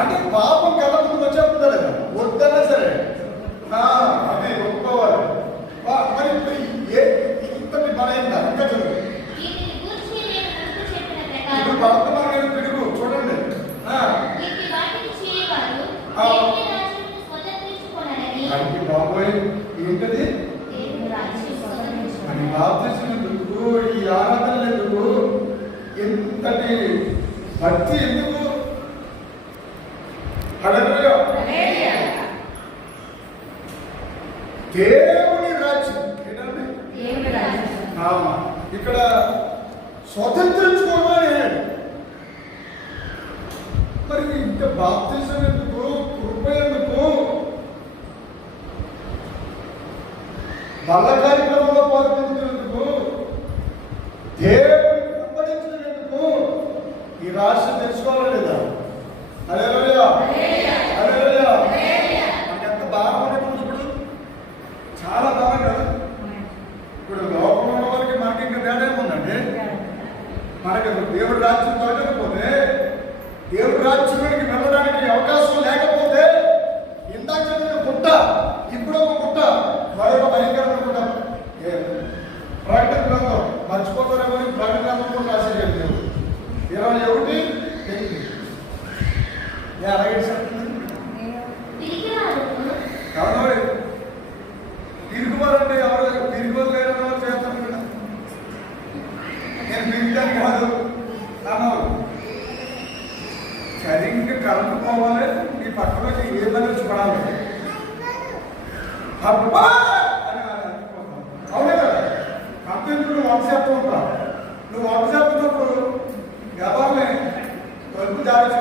అంటే పాపం కళ్ళ ముందుకు వచ్చేస్తుందా లేదా వద్దన్నా సరే అది ఒప్పుకోవాలి. మరి ఇంతటి బలైందా ఇంకా చదువు ఇప్పుడు వర్తమానం పిడుగు చూడండి. అంటే బాబోయ్ ఏంటది అని బాప్తిసం ఎందుకు ఈ ఆరాధనలు ఎందుకు ఎంతటి భక్తి ఎందుకు హల్లెలూయా దేవుని రాజ్యం ఏంటంటే ఇక్కడ స్వతంత్రించుకోవడం. మరి ఇంకా బాప్తిసం ఎందుకు కృప ఎందుకు బల్ల కార్యక్రమంలో పాల్గొంటున్నందుకు దేవుని వెంబడించినందుకు ఈ రాష్ట్రం తెలుసుకోవాలి లేదా? హల్లెలూయా హల్లెలూయా. మనకి ఎంత బాగా ఉంటుంది ఇప్పుడు చాలా బాగా కదా. ఇప్పుడు లోకంలో వారికి మనకి ఇంకా తేడా ఏముందండి? మనకి దేవుడి రాజ్యం తోటకపోతే దేవుడి రాజ్యానికి వెళ్ళడానికి అవకాశం లేకపోతే ఇందాక చదివిన పుట్ట ఇప్పుడు ఒక పుట్ట మరొక భయంకరమైన పుట్ట ప్రకటన గ్రంథం మర్చిపోతారేమో ప్రకటన గ్రంథం కూడా రాసేది 21 అలాగే తిరుగువారంటే ఎవరు తిరుగులు లేరని వాళ్ళు చేస్తాను కదా. నేను తిరిగాను కాదు అన్నారు. సరిగ్గా కరెంట్ పోవాలి ఈ పక్కలోకి ఏమని వచ్చి పడాలి అబ్బా అవునే కదా. అంతేందుకు నువ్వు వంట చేస్తూ ఉంటావు. నువ్వు వంట చేస్తున్నప్పుడు ఎవరిని తలుపు జాగ్రత్త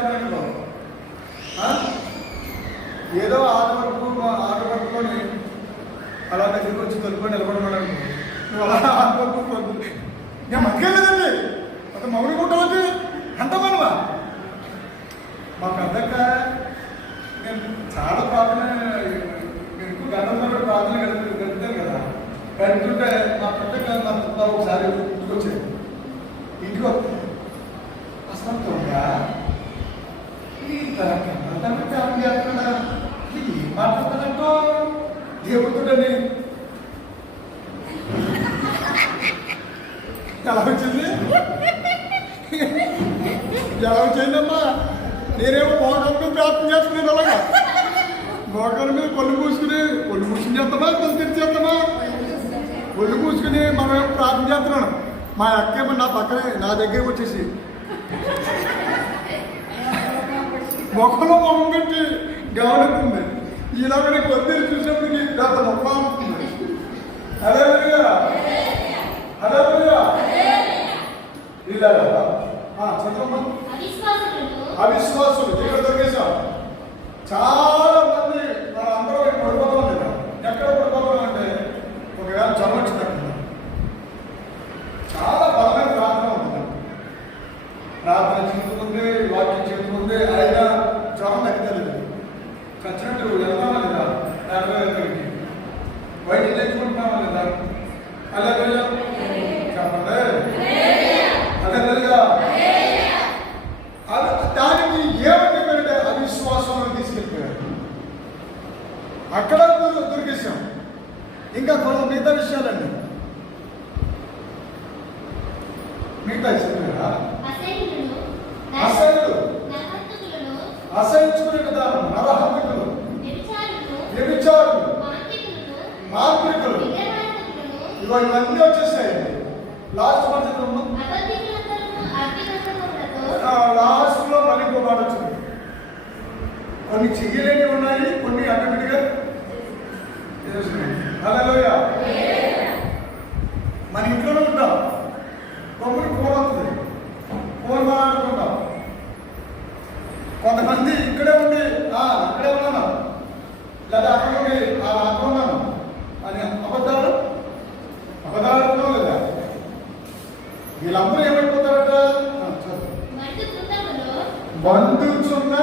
ఏదో ఆటపట్టుకొని అలా దగ్గరికి వచ్చి తలుపుకొని నిలబడమన్నాడు. నువ్వు అలా ఆటపట్టుకోవద్దు. నేను మగ్గలేదండి ఒక మౌని కుట్టవద్దు అంత మనమా మాకు అర్థక. నేను చాలా ప్రార్థన ఎక్కువ గంటలో ప్రార్థన గడుపుతాను కదా. గడుపుతుంటే మా పెద్దగా మా ఒకసారి ఇంటికి వచ్చాను. ఇంటికి వస్తాను అసంతంగా చేస్తున్నా ఏం మాట్లాడుతానంటో దేవుడుని ఎలా వచ్చింది ఎలా వచ్చిందమ్మా. నేనేమో మోకాళ్ళ ప్రార్థన చేస్తున్నాను. అలాగా మోకాళ్ళ మీద కొళ్ళు మూసుకుని చేస్తామా కొలు తెరిచేస్తామా కొళ్ళు మూసుకుని మనం ఏమో ప్రార్థన చేస్తున్నాను. మా అక్కేమో నా పక్కనే నా దగ్గరికి వచ్చేసి మొక్కలో మొహం పెట్టి గమనిస్తుంది. ఇలాగనే కొద్ది చూసినప్పటికీ గత మొక్క ఉంటుంది. అదే ఇలా చంద్రమ్మ అవిశ్వాసులు ఇక్కడ దొరికేశాం. చాలా మంది మన అందరూ పడిపోతాం లేదా ఎక్కడ పడిపోతాం అంటే ఒకవేళ జ్వరం వచ్చినట్టు చాలా బలమైన ప్రార్థన ఉంటుంది. ప్రార్థన చెబుతుంది వాక్యం చెబుతుంది అయినా జ్వరం తగ్గలేదు. చచ్చినట్టు వెళ్తామా లేదా డాక్టర్ వైద్యం తెచ్చుకుంటున్నామా లేదా? హల్లెలూయా చెప్పండి. హల్లెలూయా. దానికి ఏమని పెడితే అవిశ్వాసంలో తీసుకెళ్ళిపోయారు. అక్కడ దొరికేసాం. ఇంకా కొన్ని మిగతా విషయాలండి మిగతా చెప్పారా? అసహించుకునే విధానం నరహంతకులు వ్యభిచారులు మాంత్రికులు ఇవన్నీ వచ్చేసాయండి. లాస్ట్ మంత్ లాస్ట్ లో మళ్ళీ ఇంకో మాట వచ్చింది. కొన్ని చెయ్యలేని ఉన్నాయి, కొన్ని ఆటోమేటిక్గా హల్లెలూయా. మన ఇంట్లోనే ఉంటాం. తొమ్మిది ఫోన్ వస్తుంది, ఫోన్ మాట్లాడుకుంటాం. కొంతమంది ఇక్కడే ఉండి ఇక్కడే ఉన్నాను లేదా అక్కడ ఉండి అక్కడ ఉన్నాను అని అబద్ధాలు అబద్ధాలు లేదా వీళ్ళందరూ ఏమైపోతారట? బంధుచున్న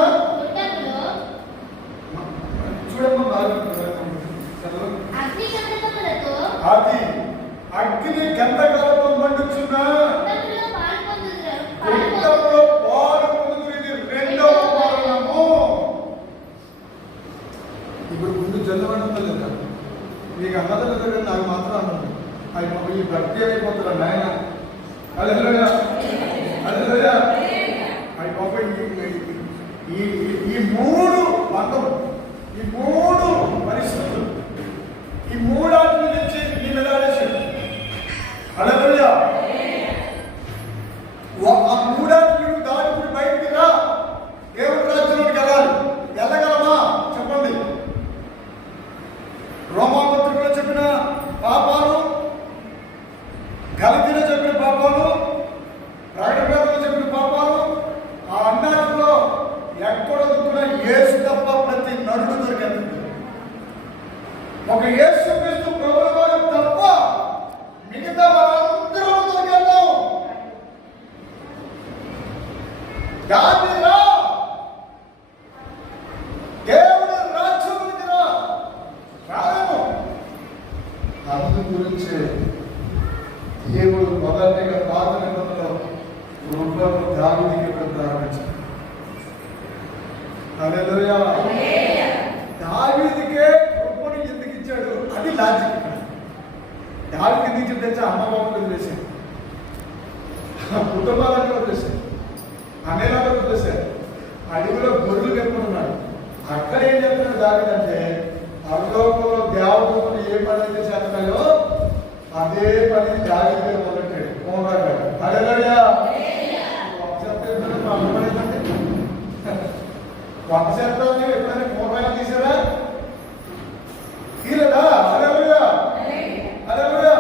చూడమ్మా అది అగ్ని గంధకాలతో మండుచున్న కుండంలో పాలు పొందుకునేది రెండవ మరణము. ఇప్పుడు ముందు జల్లమంటుందా లేదా? మీకు అన్నది లేదా? నాకు మాత్రం అన్నది. అది ఈ భక్తి అయిపోతున్నా నాయన. హల్లెలూయా హల్లెలూయా. అది పాప ఈ మూడు బంధం, ఈ మూడు పరిస్థితులు, ఈ మూడాటిని నుంచి ఈ మెదాలేషన్. హల్లెలూయా. ఆ మూడాటిని దాటుకుని బయటికి రా, దేవుడి రాజ్యంలోకి వెళ్ళాలి. వెళ్ళగలమా చెప్పండి? రోమాపత్రికలో చెప్పిన పాపాలు, గలతీలో చెప్పిన పాపాలు, ప్రకటనలో చెప్పిన పాపాలు, ఆ అన్నాటిలో ఎక్కడ దొరికిన యేసు తప్ప ప్రతి నరుడు దొరికింది. ఒక యేసు క్రీస్తు ప్రభువుల వారు తప్ప మిగతా వారందరూ దొరికాము. దానిరా దేవుడు రాజ్యానికి రాము. అందు గురించి దేవుడు మొదటిగా పాత నిబంధనలో కృపను దావీదుకి ప్రారంభించాడు. హల్లెలూయా. దావీదుకే కృపను ఎందుకు ఇచ్చాడు? అది లాజిక్. దావీదుకి ఎందుకు ఇచ్చాడు తెచ్చా? అమ్మబాబులు వదిలేశాడు, కుటుంబాలను వదిలేశాడు, అన్నేళ్ళలో వదిలేశాడు, అడవిలో గొర్రెలు పెట్టుకున్నాడు. అక్కడ ఏం చెప్తున్నాడు దావీదు అంటే, పరలోకంలో దేవదూతలు ఏ పని అయితే చేస్తున్నాయో అదే పని దావీదు మొదలెట్టాడు. మోగాడు. హల్లెలూయా. వంట శాతాన్ని ఎప్పుడైనా మోబాయిల్ తీసారా? తీరదా? హల్లెలూయా హల్లెలూయా.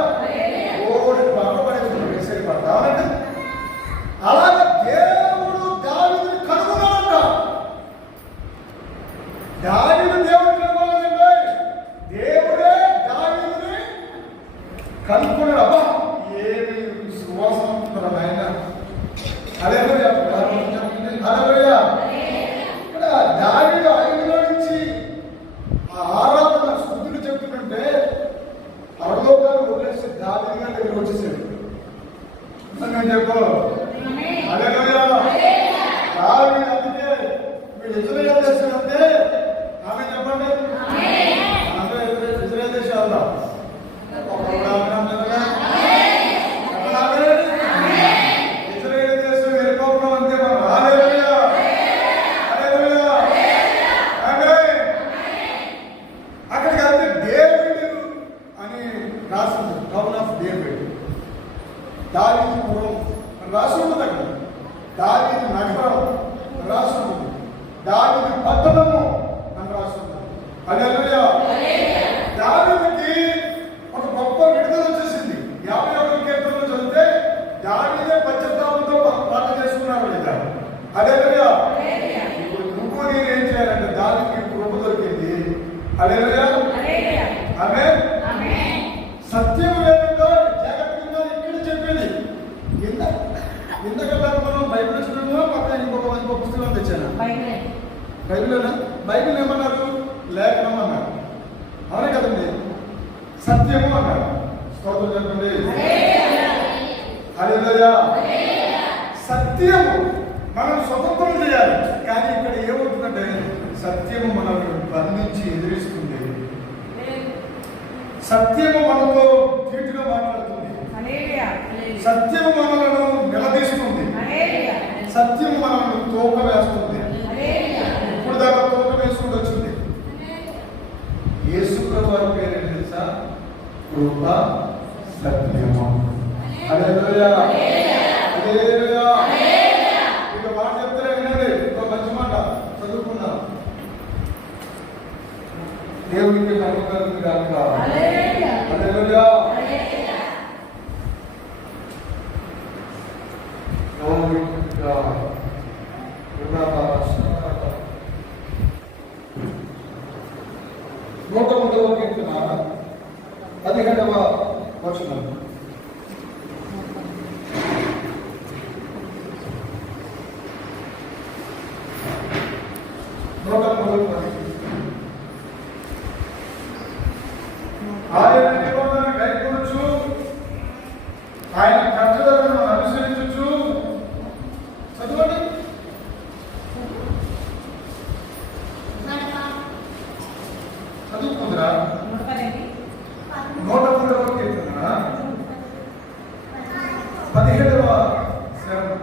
ఓడి బాధపడేస్తున్నాడు వేసరి పడతానండి. అలాగే దేవుడు దావీదుని కనుగొన్నాడంట. దావీదు దేవుడు కనుగొన్నాడండి. దేవుడే దావీదుని కనుక్కున్నాడు. అబ్బా ఏమి సువాసన ఉంటున్నారు ఆయన. హల్లెలూయా హల్లెలూయా. దావీదు ఐదులో నుంచి ఆ ఆరాధన స్తుతులు చెప్తుంటే పరలోకాలు వదిలేసి దావీదు గారి దగ్గర వచ్చేసాడు. నేను చెప్పు హల్లెలూయా. దావీదు అందుకే మీరు ఇజ్రాయేల్ దేశం అంటే ఆమె చెప్పండి, అందరూ ఇజ్రాయేల్ దేశం వెళ్దాం. ఇజ్రాయేల్ దేశం వెళ్ళిపోవడం అంతే మనం. హల్లెలూయా హల్లెలూయా. అక్కడికి వెళ్తే డేవిడ్ అని రాసింది, టౌన్ ఆఫ్ డేవిడ్. దావీదు పురం రాసి ఉంటుంది అక్కడ. దావీదు నగరం రాసి ఉంటుంది. దావీదు పట్టణము అని రాసి ఉంటుంది. హల్లెలూయా. దావీదుకి ఒక గొప్ప విడుదల వచ్చేసింది. 51వ కీర్తనలో చదివితే దావీదే పశ్చాత్తాపంతో పాట చేసుకున్నాడు లేదా? హల్లెలూయా. ఇప్పుడు నువ్వు నేను ఏం చేయాలంటే దావీదుకి కృప దొరికింది. హల్లెలూయా ఆమేన్. సత్యం వేదంలో జాగ్రత్తగా ఇక్కడ చెప్పేది. ఇంతకన్నా మనం బైబిల్ చదువుతున్నా పక్కన ఇంకొక పుస్తకం తెచ్చాను. బైబిల్నా? బైబిల్ ఏమన్నారు? లేఖనం అన్నారు. అవునే కదండి. సత్యము అన్నారు. స్తోత్రం చెప్పండి. హల్లెలూయా. సత్యము మనం స్వతంత్రం చేయాలి. కానీ ఇక్కడ ఏమవుతుందంటే సత్యము మనల్ని బంధించి ఎదిరిస్తుంది. సత్యము మనతో తీటుగా మాట్లాడుతుంది. సత్యము మనలను నిలదీస్తుంది. సత్యము మనల్ని తోక వేస్తుంది. ఇప్పుడు దాకా తోక వేసుకుంటూ వచ్చింది. యేసు ప్రభు వారి పేరు ఏంటి తెలుసా? కృప సత్యము. హల్లెలూయా హల్లెలూయా. ఇక మాట చెప్తారే వినండి. ఒక మంచి మాట చదువుకుందాం. దేవునికి నమ్మకం కాక. హల్లెలూయా. 15వ వచనం. ఆయన నిబంధన కైకొనొచ్చు, ఆయన కట్టడలను అనుసరించచ్చు. చదవండి. చదువుకుందిరా 103వ కీర్తన 17వ శరణం.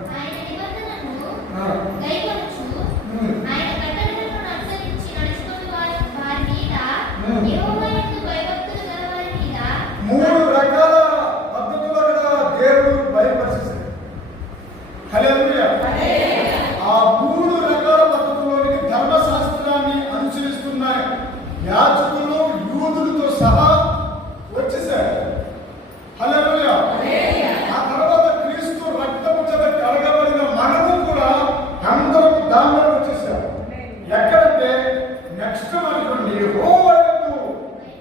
మూడు రకాల పద్ధతులు కూడా దేవుడు బయలుపరిచేశాడు. హల్లెలూయా. ఆ మూడు రకాల పద్ధతుల్లోనికి ధర్మశాస్త్రాన్ని అనుసరిస్తున్న యాజకులు యూదులతో సహా వచ్చేసారు. హల్లెలూయా. ఆ తర్వాత క్రీస్తు రక్తము చేత కడగబడిన మనము కూడా అందరం దానిలో వచ్చేసారు. ఎక్కడంటే నెక్స్ట్ మనకి యెహోవాకు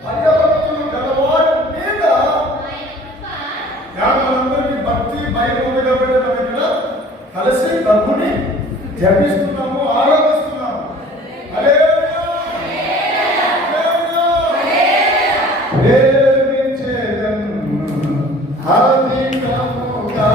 భయభక్తులు గలవారి మీద మనందరికీ భక్తి భయం ఉంది కాబట్టి మనం ఇక్కడ కలిసి ప్రభుని జపిస్తున్నాము, ఆరాధిస్తున్నాము. హల్లెలూయా. ప్రేమించేదను అధికముగా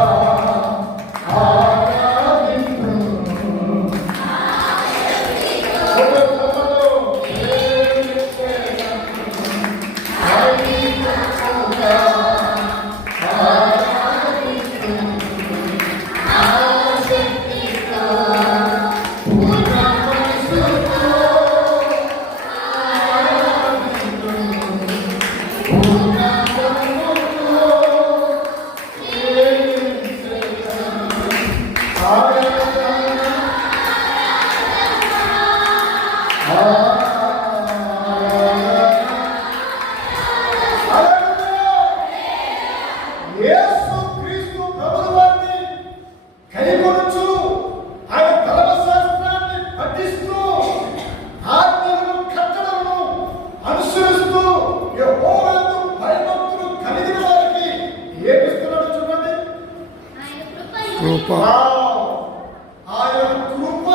ఆయన కృప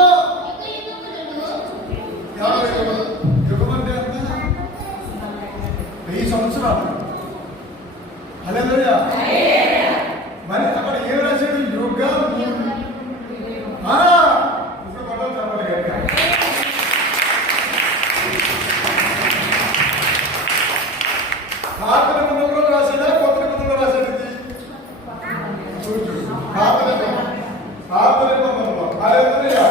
యుగమంటే 1000 సంవత్సరాలు. హల్లెలూయా. మరి అక్కడ ఏం రాశాడు? యుగం. ఇప్పుడు పడవ చదవాలి. పాత నిబంధనలో రాశాడా, కొత్త నిబంధనలో రాశాడు? పాత నిబంధనలో. హల్లెలూయా.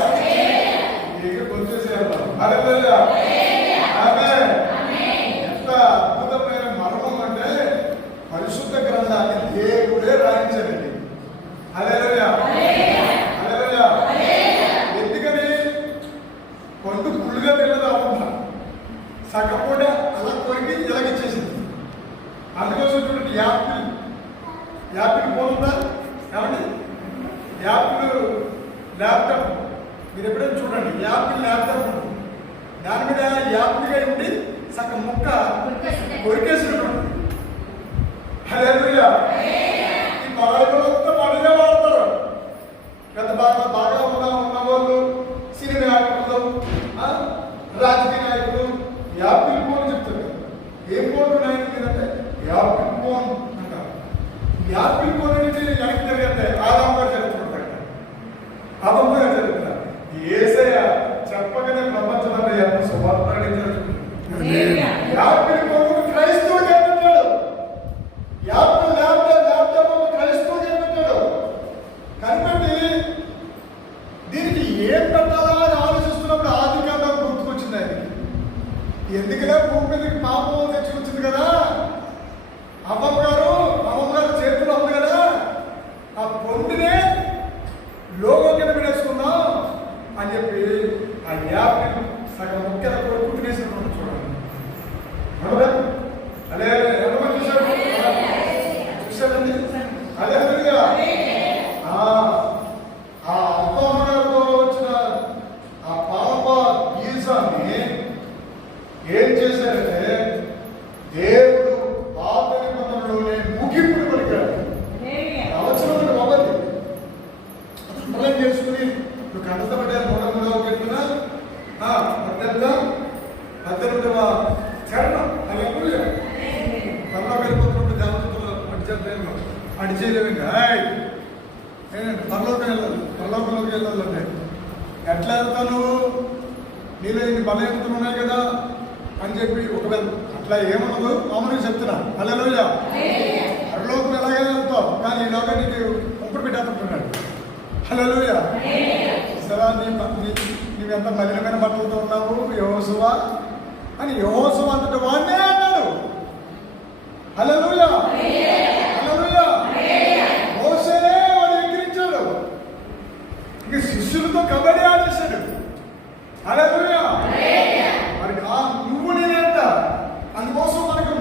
హల్లెలూయా. ఆమేన్. ఎంత అద్భుతమైన మర్మం అంటే పరిశుద్ధ గ్రంథాన్ని దేవుడే రాయించాడండి. హల్లెలూయా. హల్లెలూయా. ఎందుకని కొంత పుల్లుగా వెళ్ళదు అవ్వకుండా సగపూట అలా కొరికి ఇలాగిచ్చేసింది. అందుకోసం చూడండి, యాపిల్ ఫోన్ ఉందా? ఏమండి, యాపిల్ ల్యాప్టాప్ మీరు ఎప్పుడైనా చూడండి, యాపిల్ ల్యాప్టాప్ ఉంటుంది. దాని మీద యాపిల్గా ఉండి సగం ముక్క కొరికేసినటువంటి. హల్లెలూయా. ఈ పరాయిలంతా మనమే వాడతారు. పెద్ద బాగా ఉన్న వాళ్ళు, సినిమా యాక్టర్లు, రాజకీయ నాయకులు యాపిల్ ఫోన్ చెప్తారు. ఏం ఫోన్ నాయకులు యాపిల్ ఫోన్ అంటారు. యాపిల్ ఫోన్ అనేది వెనక్కి జరిగితే ఆదాంగా జరుగుతుంటారు, అదంగా జరుగుతారు. యేసయ్య చెప్పగానే ప్రపంచంలో సువార్త యాపిల్ ఫోన్ క్రైస్తవుడు పరలోకి వెళ్ళిపోతున్నప్పుడు దేవతలు అడి చేయలేము ఇంకా పరలోకంలోకి వెళ్ళాలంటే ఎట్లా వెళ్తావు నువ్వు? నీలో ఇన్ని బలహీనతలు ఉన్నాయి కదా అని చెప్పి ఒకవేళ అట్లా ఏమన్నదు మామూలుగా చెప్తున్నా. హల్లెలూయా. పరలోకం ఎలాగైనా వెళ్తావు, కానీ ఈ లోగా నీకు ఉంపుడు పెట్టేస్తున్నాడు. హల్లెలూయా. సరే నీవెంత మలినమైన బట్టలతో ఉన్నావు యెహోషువ అని యెహోషువ అంతటి వాడినే అన్నాడు. హల్లెలూయా. హల్లెలూయా. మోసేనే వాడు ఎక్కిరించాడు. ఇంక శిష్యులతో కబడ్డీ ఆడేశాడు. హల్లెలూయా. మరి నువ్వు నేనంట. అందుకోసం మనకు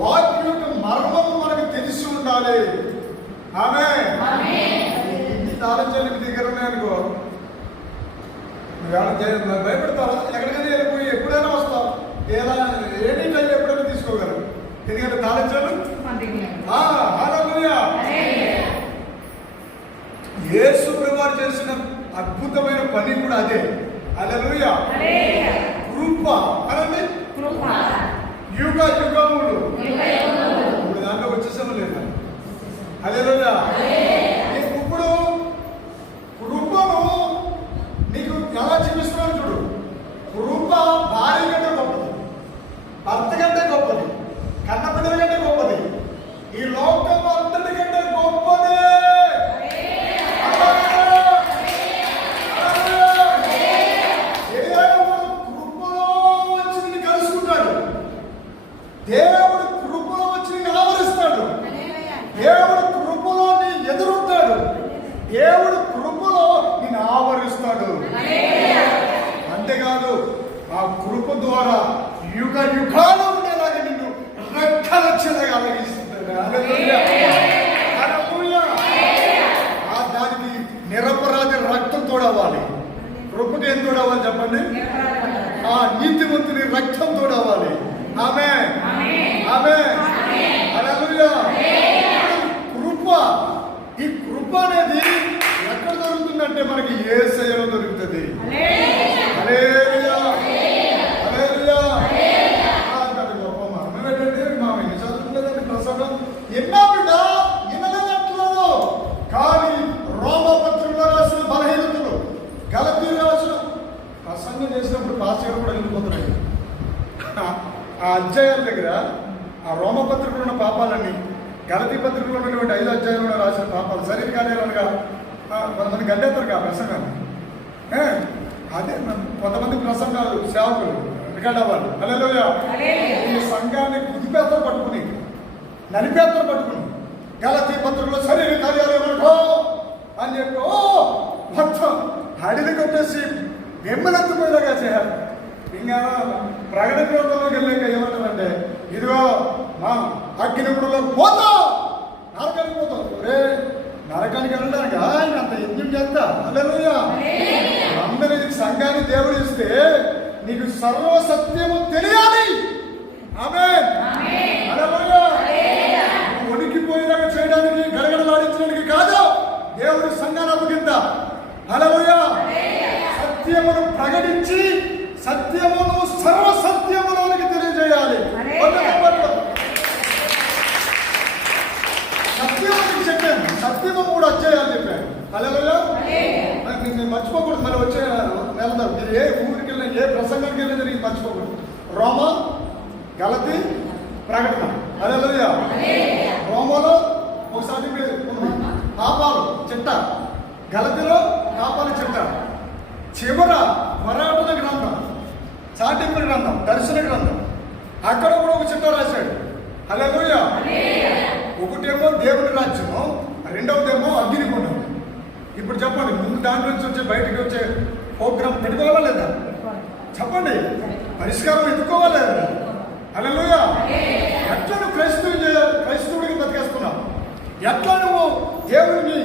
వాక్యం యొక్క మర్మము మనకు తెలిసి ఉండాలి. ఆమె ఇంటి తాళం దగ్గర ఉన్నాయనుకో, నువ్వేమన్నా భయపెడతారా? ఎక్కడికైనా వెళ్ళిపోయి ఎప్పుడైనా వస్తావు, ఏనీ టైం ఎప్పుడైనా తీసుకోగలరు. ఎందుకంటే తాళించాలు. హల్లెలూయా. యేసు ప్రభువు చేసిన అద్భుతమైన పని కూడా అదే. హల్లెలూయా. కృప అనండి, యుగ యుగములు. ఇప్పుడు దాంట్లో వచ్చేసాము లేదా? హల్లెలూయా. ఇప్పుడు కృపను నీకు ఎలా చూపిస్తున్నాను చూడు. కృప భార్య కంటే గొప్పది, భర్త కంటే గొప్పది, కన్న బిడ్డల కంటే గొప్పది, ఈ లోకం అంతటి కంటే గొప్పదే. కృపలో వచ్చి నిన్ను కలుసుకుంటాడు. దేవుడు కృపలో వచ్చి నిన్ను ఆవరిస్తాడు. దేవుడు కృపలో నీ ఎదురుంటాడు. దేవుడు కృపలో నిన్ను ఆవరిస్తాడు. అంతేకాదు ఆ కృప ద్వారా యుగ యుగాలు ఉండేలాగా నిన్ను రెక్కలక్షలుగా అలగిస్తున్నాడు. దానికి నిరపరాధి రక్తం తోడవాలి. కృపకి ఏం తోడవాలి చెప్పండి? ఆ నీతిమంతుని రక్తం తోడవాలి. ఆమె ఆమె హల్లెలూయా. కృప, ఈ కృప అనేది ఎక్కడ దొరుకుతుందంటే మనకి యేసయ్యలో దొరుకుతుంది. హల్లెలూయా. హల్లెలూయా. గొప్ప మనం ఏంటంటే మా ఎన్ని చదువుకున్నదండి ప్రసంగం ఎన్నో బిడ్డ వినలేదంటున్నాను. కానీ రోమపత్రికలో రాసిన బలహీనతలు, గలతీయులు రాసిన ప్రసంగం చేసినప్పుడు పాస్టర్ కూడా వెళ్ళిపోతున్నాయి. ఆ అధ్యాయాల దగ్గర ఆ రోమపత్రికలో ఉన్న పాపాలన్నీ, గలతీ పత్రికలో ఉన్నటువంటి 5 అధ్యాయంలో రాసిన పాపాలు, శరీర కార్యాలుగా కొంతమంది గడ్డేస్తారు కదా ప్రసంగాన్ని. అదే కొంతమంది ప్రసంగాలు సేవకులు రికార్డ్ అవ్వాలి. హల్లెలూయా. ఈ సంఘాన్ని కుదిపేత్తలు పట్టుకుని, నలిపేత్తలు పట్టుకుని గలతీ పత్రికలో శరీర కార్యాలు ఏమనుకో అని చెప్పి మొత్తం అడిగి కొట్టేసి వెమ్మలెత్తిపోయేలాగా చేయాలి. ఇంకా ప్రకటన గ్రంథంలోకి వెళ్ళాక ఏమంటారంటే, ఇదిగో మా అగ్నిగుడిలో పోతావు, నరకానికి పోతావు. రే నరకానికి వెళ్ళడానికి ఆయన అంత యజ్ఞం చేస్తా. హల్లెలూయా. అందరి సంఘాన్ని దేవుడు ఇస్తే నీకు సర్వసత్యము తెలియాలి. ఆమేన్. హల్లెలూయా. వణికిపోయేలాగా చేయడానికి, గడగడలాడించడానికి కాదు దేవుడు సంఘాన్ని అప్పగింత. హల్లెలూయా. సత్యమును ప్రకటించి సత్యమును సర్వసత్యములోనికి తెలియజేయాలి. సత్యము చెప్పాను, సత్యము 3 అధ్యాయాలు చెప్పాను. హల్లెలూయా. నేను మర్చిపోకూడదు. మళ్ళీ వచ్చే వెళ్తారు మీరు ఏ ఊరికి వెళ్ళినా, ఏ ప్రసంగానికి వెళ్ళినా జరిగి మర్చిపోకూడదు. రోమ, గలతీ, ప్రకటన. హల్లెలూయా. రోమలో ఒకసారి పాపాలు చిట్ట, గలతీలో పాపాలు చిట్ట, చివర మరాఠన గ్రంథం, చాటింపు గ్రంథం, దర్శన గ్రంథం, అక్కడ కూడా ఒక చిట్ట రాశాడు. హల్లెలూయా. ఒకటేమో దేవుని రాజ్యము, రెండవదేమో అగ్నిగుండం. ఇప్పుడు చెప్పండి, ముందు దాంట్లో నుంచి వచ్చే బయటకు వచ్చే ప్రోగ్రాం పెట్టుకోవాలా లేదా? చెప్పండి, పరిష్కారం ఎత్తుకోవాలా లేదా? హల్లెలూయా. ఎట్లా నువ్వు క్రైస్తవుడికి బతికేస్తున్నావు? ఎట్లా నువ్వు దేవుడిని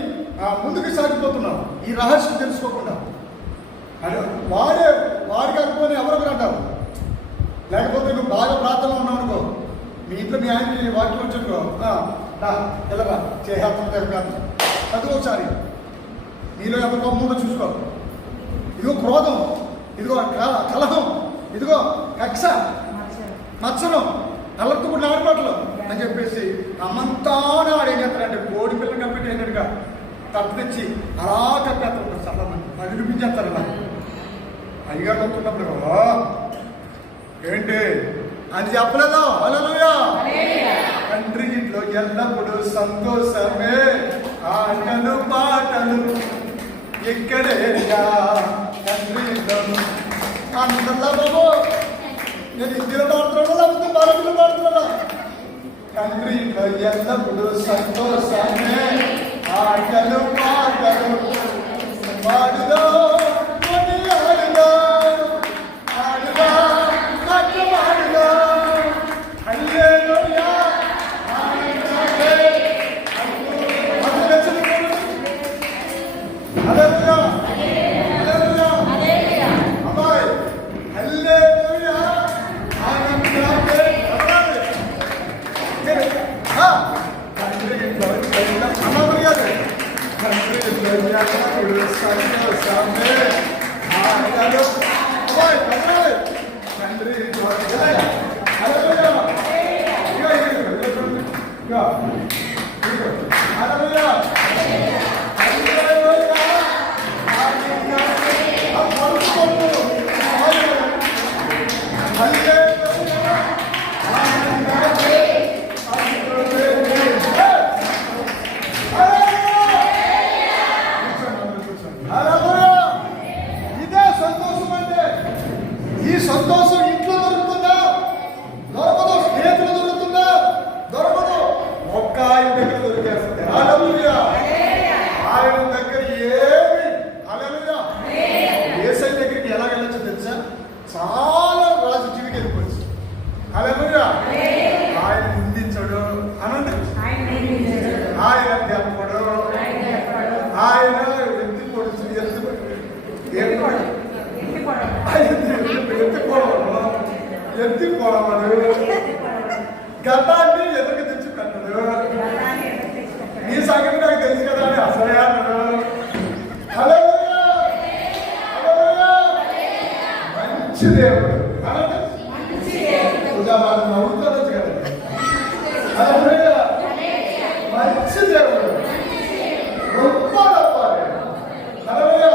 ముందుకు సాగిపోతున్నావు ఈ రహస్యం తెలుసుకోకుండా? అదే వాడి కాకపోతే ఎవరొకరు అంటారు. లేకపోతే నువ్వు బాగా ప్రార్థనలో ఉన్నావు అనుకో, మీ ఇంట్లో మీ ఆయనకి వాక్యం వచ్చుకో, వెళ్ళరా చేస్తాను చదువు ఒకసారి, నీలో ఎంత కోపం ఉందో చూసుకో. ఇదిగో క్రోధం, ఇదిగో కలహం, ఇదిగో కక్ష, మత్సరం, అల్లర్తుకున్న ఆడపాట్లు, అని చెప్పేసి అమ్మంతా వాడు ఏం చేస్తారంటే కోడి పిల్లలు కంపెట్టి అయినట్టుగా తప్పు తెచ్చి అలా కప్పేస్తారు చాలా మంది అది చూపించేస్తారు అలా అయ్యగారు వస్తున్నప్పుడు ఏంటి అని చెప్పలేదా హల్లెలూయా తండ్రి ఇంట్లో ఎల్లప్పుడూ సంతోషమే ఆటలు పాటలు ఎక్కడేగా తండ్రి ఇంట్లో అందరిలా బాబు నేను ఇంటిలో పాడుతున్నాడా లేకపోతే బాలకులు పాడుతున్నాడా తండ్రి ఇంట్లో ఎల్లప్పుడూ సంతోషమే ఆటలు పాటలు పాడుగా ఆడుగా ఆడుగా ఆడుగా హల్లెలూయా హల్లెలూయా హల్లెలూయా అమ్మాయి హల్లెలూయా ఆనందాలే తండ్రి ఇంట్లో అమ్మాయి గారు తండ్రి ఇంట్లో ఎల్లప్పుడూ సంతోషమే ఆటలు అమ్మాయి తండ్రి ఇంట్లో హల్లెలూయా హల్లెలూయా ఇదే సంతోషం అంటే ఈ సంతోషం ఇంట్లో దొరుకుతుందా దొరకదు స్నేహితులు దొరుకుతుందా దొరకదు ఒక్క ఆయన దగ్గర దొరికేస్తుంది హల్లెలూయా ఆయన దగ్గర ఏమి హల్లెలూయా యేసయ్య దగ్గరికి ఎలా వెళ్ళొచ్చో తెలుసా చాలా రాజు జీవికి వెళ్ళిపోవచ్చు హల్లెలూయా ఆయన నిందించడు అనండి ఆయన తెప్పడు ఆయన ఎత్తిపోవడు గతాన్ని ఎదురుకు తెచ్చి పెట్టడు నీ సంగతి నాకు తెలుసు కదా అని అసలే అన్నాడు హల్లెలూయా హల్లెలూయా మంచి దేవుడు నవ్వుతారచ్చు కదా హల్లెలూయా మంచి దేవుడు గొప్ప నవ్వాలి హల్లెలూయా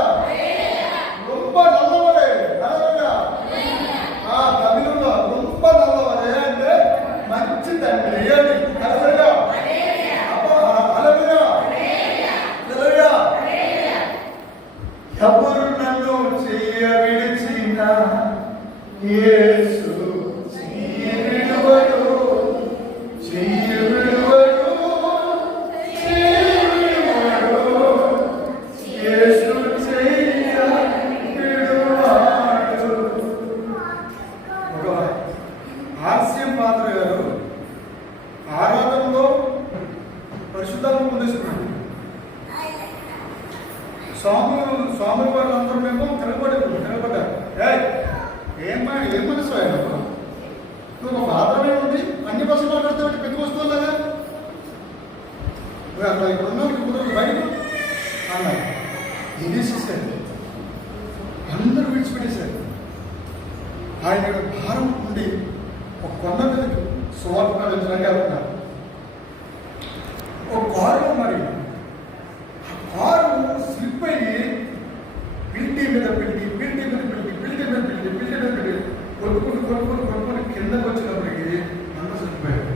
గొప్ప నల్లవలే హల్లెలూయా తమిళంలో గొప్ప నల్లవలే అంటే మంచి తండ్రి అని హల్లెలూయా హల్లెలూయా హల్లెలూయా ఎవరు నన్ను చెయ్య విడిచిన యేసు చెయ్య విడువడు చెయ్య విడువడు చెయ్య విడువడు యేసు చెయ్య విడువాడు. ఒక హాస్యం పాత్ర గారు ఆరాధనలో పరిశుద్ధాత్మ పొందేస్తున్నాడు. స్వామి వారు అందరూ మేము తిరగబడ్డారు. ఏం మనసు ఆయన నువ్వు ఒక ఆధారమే ఉంది అన్ని బస్సులు మాట్లాడితే పెద్ద వస్తువులు కదా అట్లా ఇక్కడ ఉన్న బయట అన్నారు. విదేశిస్తారు అందరూ విడిచిపెట్టేశారు. ఆయన భారం ఉండి ఒక కొండ మీద సువార్త ప్రకటించడానికి వెళ్తున్నారు. ఒక కారులో మరి ఆ కారు స్లిప్ అయ్యి బిల్డింగ్ మీద కొట్టుకుని కిందకు వచ్చినప్పటికీ అందరూ చనిపోయారు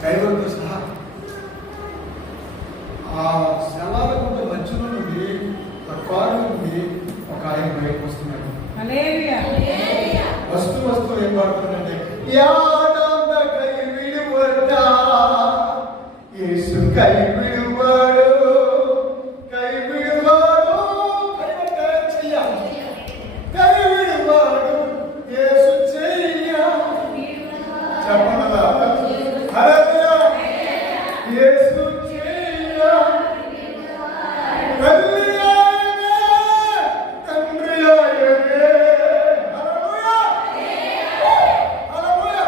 డ్రైవర్తో సహా. ఆ శవాల కొంత మధ్యలో నుండి ఆ కారు నుండి ఒక ఆయన బయటకు వస్తున్నాడు. వస్తూ ఏం పాడుతుందంటే కై విడువడా యేసు కై విడువాడు కై విడువాడు కై విడువాడు యేసు చెయ్య చెప్పనలా హల్లెలూయా యేసు చెయ్య తండ్రి ఆయనే హల్లెలూయా హల్లెలూయా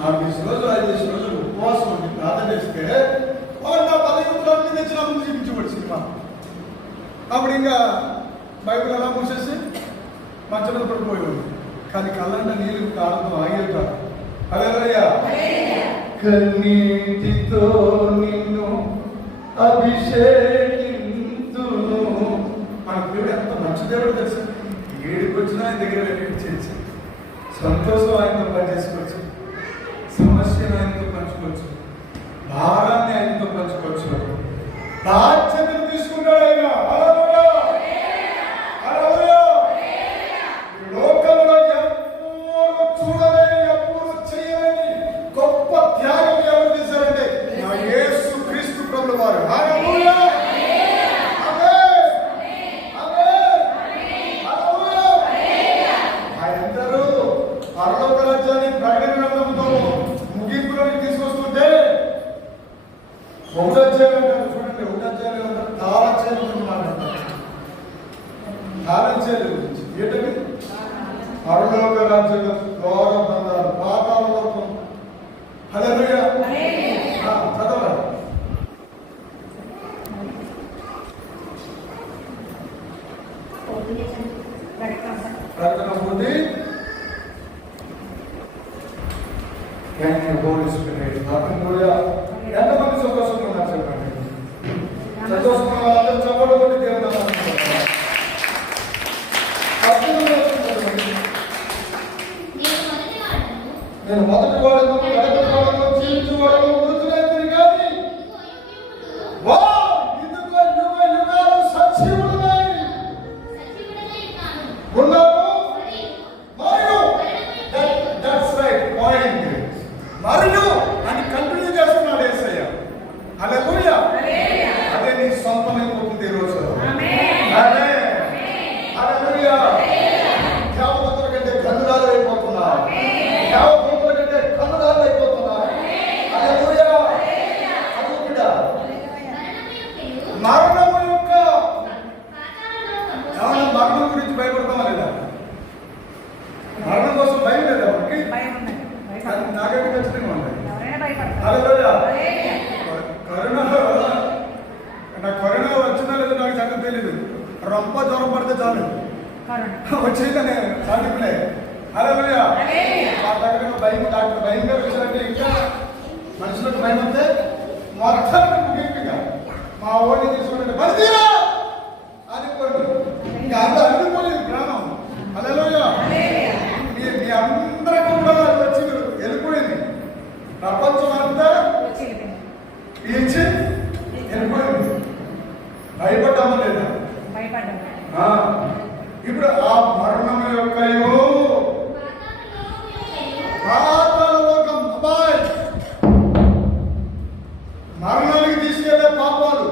40 రోజులు 5 రోజులు ఉపవాసం ఉండి ప్రార్థన చేస్తే వాడు నా 10 రూపాయలు తెచ్చి నా ముందు చూపించబడి సినిమా. అప్పుడు ఇంకా బైబిల్ అలా మూసేసి మంచంలో పడిపోయేవాడు. కానీ కళ్ళంట నీళ్ళు కారణం ఆగేట. హల్లెలూయా. కన్నీటితో నిన్ను అభిషేకింతును. మన దేవుడు ఎంత మంచి దేవుడు తెలుసు. ఏడుకు వచ్చినా ఆయన దగ్గర వెళ్ళించేసి సంతోషం ఆయనతో పనిచేసుకోవచ్చు, సమస్యను ఆయనతో పంచుకోవచ్చు, భారాన్ని ఆయనతో పంచుకోవచ్చు, బాధ్యతను తీసుకుంటాడు ఆయన. హల్లెలూయా. హల్లెలూయా. లోకంలో ఎవరు చూడలేని, ఎవరు చేయలేని గొప్ప త్యాగం ఎవరు చేశారంటే నా యేసు క్రీస్తు ప్రభువు వారు. హల్లెలూయా. పరలోక రాజ్యాన్ని ప్రకటన గ్రంథంతో ముగింపులోకి తీసుకొస్తుంటే ఒకటధ్యాయం అంటారు చూడండి. ఒకటధ్యాయం అంటారు తాళచేలు గురించి మాట్లాడతారు. తాళచేలు గురించి ఏంటంటే పరలోక రాజ్యం ద్వార బంధాలు పాతాళ లోకం. హల్లెలూయా. చదవాలి. ప్రకటన ఉంది. ఎంతమంది సంతోషంగా ఉన్నారు చెప్పండి. సంతోషంగా వాళ్ళందరూ చెప్పడం కూడా దేవుడు నేను మొదటి వాడను, వెనకటి వాడను, జీవించు వాడను, మృతులైతే కానీ ఇదిగో యుగ యుగాలు సజీవుడునై ఉన్నాను. మరియు అని కంటిన్యూ చేస్తున్నాడు యేసయ్య. హల్లెలూయా. అదే నీ సొంతమైపోతుంది ఈరోజు. హల్లెలూయా. దేవదూతల కంటే కన్నురాలు అయిపోతున్నా, దేవదూతల కంటే కన్నురాలు అయిపోతున్నా. హల్లెలూయా. అదుకుడా మరణము యొక్క మరణం గురించి భయపడతామా లేదా? మరణం కోసం భయం లేదా? మనకి నాకైతే ఖచ్చితంగా ఉంటాయి. హల్లెలూయా. కరోనా వచ్చిందా లేదా నాకు సంగతి తెలియదు. రొంప జ్వరం పడితే చాలు వచ్చేదనే సాటిపులే. హల్లెలూయా. ఆ దగ్గర భయం, డాక్టర్ భయం గారు వచ్చారంటే ఇంకా మనుషులకు భయం వస్తే మొత్తానికి ముఖ్యంగా మా ఓడి తీసుకుంటే బలితీరా అనుకోండి. ఇంకా అంతా అడిగిపోలేదు ప్రాణం. హల్లెలూయా. మీ అందరికీ కూడా వచ్చి వెళ్ళిపోయింది. ప్రపంచం అంతా పీల్చి వెళ్ళిపోయింది. భయపడ్డామా లేదా? ఇప్పుడు ఆ మరణం యొక్క మరణానికి తీసుకెళ్లే పాపాలు,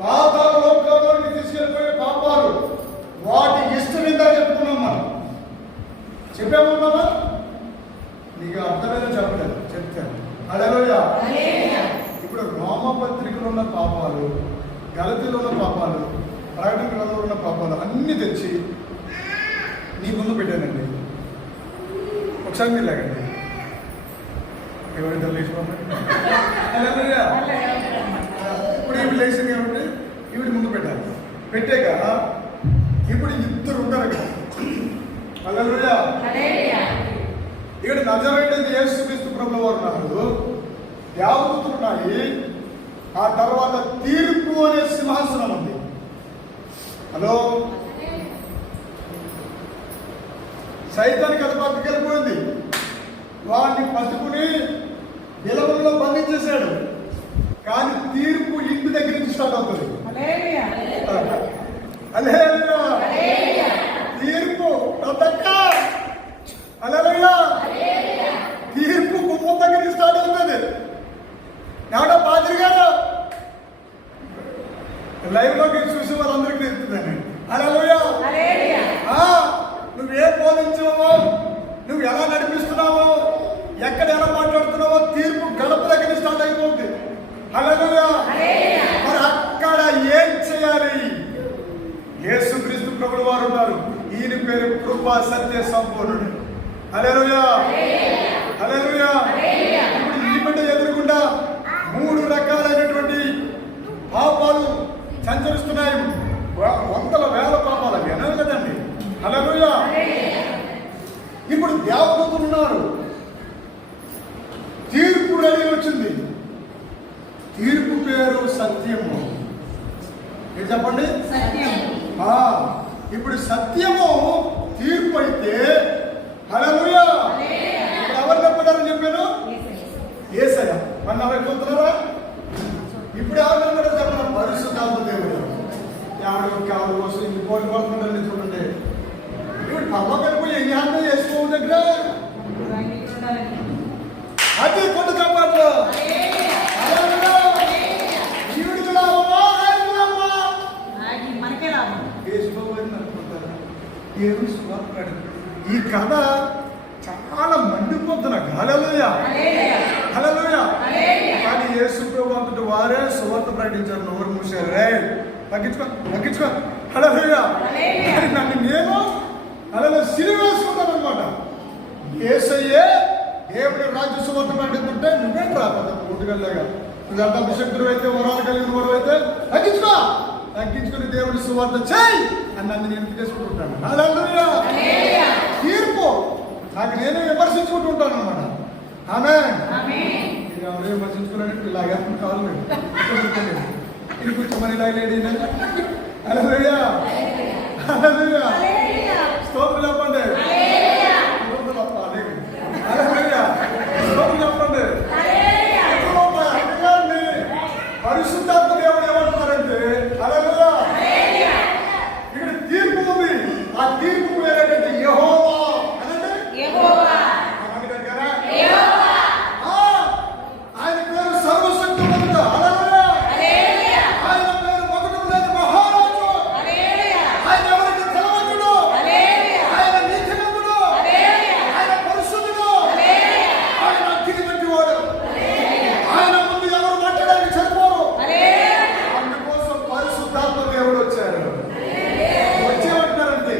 పాతాళ లోకంలోకి తీసుకెళ్ళిపోయే పాపాలు, వాటి ఇష్టం ఇందా చెప్పుకున్నాం. మనం చెప్పామన్నామా? నీకు అర్థమైనా చెప్పలేదు, చెప్తాను. హల్లెలూయా. ఇప్పుడు రోమపత్రికలో ఉన్న పాపాలు, గలతీలో ఉన్న పాపాలు, ప్రకటన గ్రంథంలో ఉన్న పాపాలు అన్ని తెచ్చి నీ ముందు పెట్టానండి. ఒకసారి మీరు లేకండి. ఎవరైతే లేచిపోండి. ఇప్పుడు ఇవి లేచింది కాబట్టి ఇవి ముందు పెట్టాలి. పెట్టాక ఇప్పుడు ఇద్దరు ఉంటారు కదా. హల్లెలూయా. ఇక్కడ నజరేయుడైన యేసుక్రీస్తు ప్రభువు వారు ఉన్నారు, దేవదూతలు ఉన్నాయి, ఆ తర్వాత తీర్పు అనే సింహాసనం ఉంది. హలో, సైతానికి అది పట్టుకెళ్ళిపోయింది. వాడిని పట్టుకుని నిలవల్లో బంధించేశాడు. కానీ తీర్పు ఇంటి దగ్గర నుంచి స్టార్ట్ అవుతుంది. తీర్పు తీర్పు గుమ్మం దగ్గర నుంచి స్టార్ట్ అవుతుంది. ఎవడో పాత్రి గారు లైవ్ లోకి చూసి వాళ్ళందరికీ తెలుస్తుందండి. హల్లెలూయా. నువ్వేం బోధించావో, నువ్వు ఎలా నడిపిస్తున్నావో, ఎక్కడ ఎలా మాట్లాడుతున్నావో తీర్పు గడప దగ్గర స్టార్ట్ అయిపోతుంది. హల్లెలూయా. మరి అక్కడ ఏం చేయాలి? యేసుక్రీస్తు ప్రభువు వారు ఉన్నారు. ఈయన పేరు కృపా సత్య సంపూర్ణుడు. హల్లెలూయా. హల్లెలూయా. ఇప్పుడు ఈ బిడ్డ ఎదురుకుండా 3 రకాలైనటువంటి పాపాలు సంచరిస్తున్నాయి. వందల వేల పాపాలు అవి అనవు కదండి. హల్లెలూయా. ఇప్పుడు దేవదూతలు ఉన్నారు. తీర్పు రెడీ వచ్చింది. తీర్పు పేరు సత్యము. ఏం చెప్పండి? ఇప్పుడు సత్యము తీర్పు అయితే హల్లెలూయా. ఇప్పుడు ఎవరు చెప్పారని చెప్పాను? యేసయ్య. మన అయిపోతున్నారా? ఇప్పుడు ఎవరు చెప్పారు చెప్పండి? పరిశుద్ధాత్మ దేవుడు. ఎవరు కోసం ఇంక కోరుకుంటారని చూడండి. ఇప్పుడు పర్వకల్పి ఏం చేద్దాం చేసుకోవడం దగ్గర అది కొట్టు చెప్పట్లు. ఈ కథ చాలా మండిపోతున్న హల్లెలూయా. హల్లెలూయా. కానీ యేసు ప్రభువు అంతటి వారే సువార్త ప్రకటించారు. నోరు మూసారు. రే తగ్గించుకో. హల్లెలూయా. నన్ను నేను అలా సిలువ వేసుకుంటాను అనమాట. యేసయ్యే దేవుడి రాజ్య సువార్త ప్రకటిస్తుంటే నువ్వేం రాదా పూర్తిగల్లాగా నువ్వెంత అభిషక్తుడు అయితే వరాలు కలిగిన వాడు అయితే తగ్గించుకుని దేవుడి సువార్త చేయి అని నన్ను నేను చేసుకుంటుంటాను. హల్లెలూయా. తీర్పు నాకు నేనే విమర్శించుకుంటూ ఉంటాను అనమాట. ఆమేన్. ఎవరు విమర్శించుకున్నాడు ఇలాగా కాదు ఇది కూర్చోమని ఇలా లేడీ. హల్లెలూయా. హల్లెలూయా. స్తోత్రం చెప్పండి. హల్లెలూయా. స్తోత్రం చెప్పండి. పరిశుద్ధాత్మ దేవుడు ఏమంటున్నారంటే హల్లెలూయా. ఇక్కడ తీర్పు ఉంది. ఆ తీర్పు పేరేంటంటే యెహోవా. అనండి ఆయన పేరు సర్వశక్తిమంతుడు. హల్లెలూయా. ఆయన పేరు మొదటి లేని మహారాజు. ఆయన ఎవరికి తెలవకుడు. ఆయన నీతిమంతుడు. ఆయన పరిశుద్ధుడు. ఆయన అగ్ని వంటి వాడు. ఆయన ముందు ఎవరు మాట్లాడడానికి సరిపోరు. అందుకోసం పరిశుద్ధాత్మ దేవుడు వచ్చారు. వచ్చేమంటున్నారంటే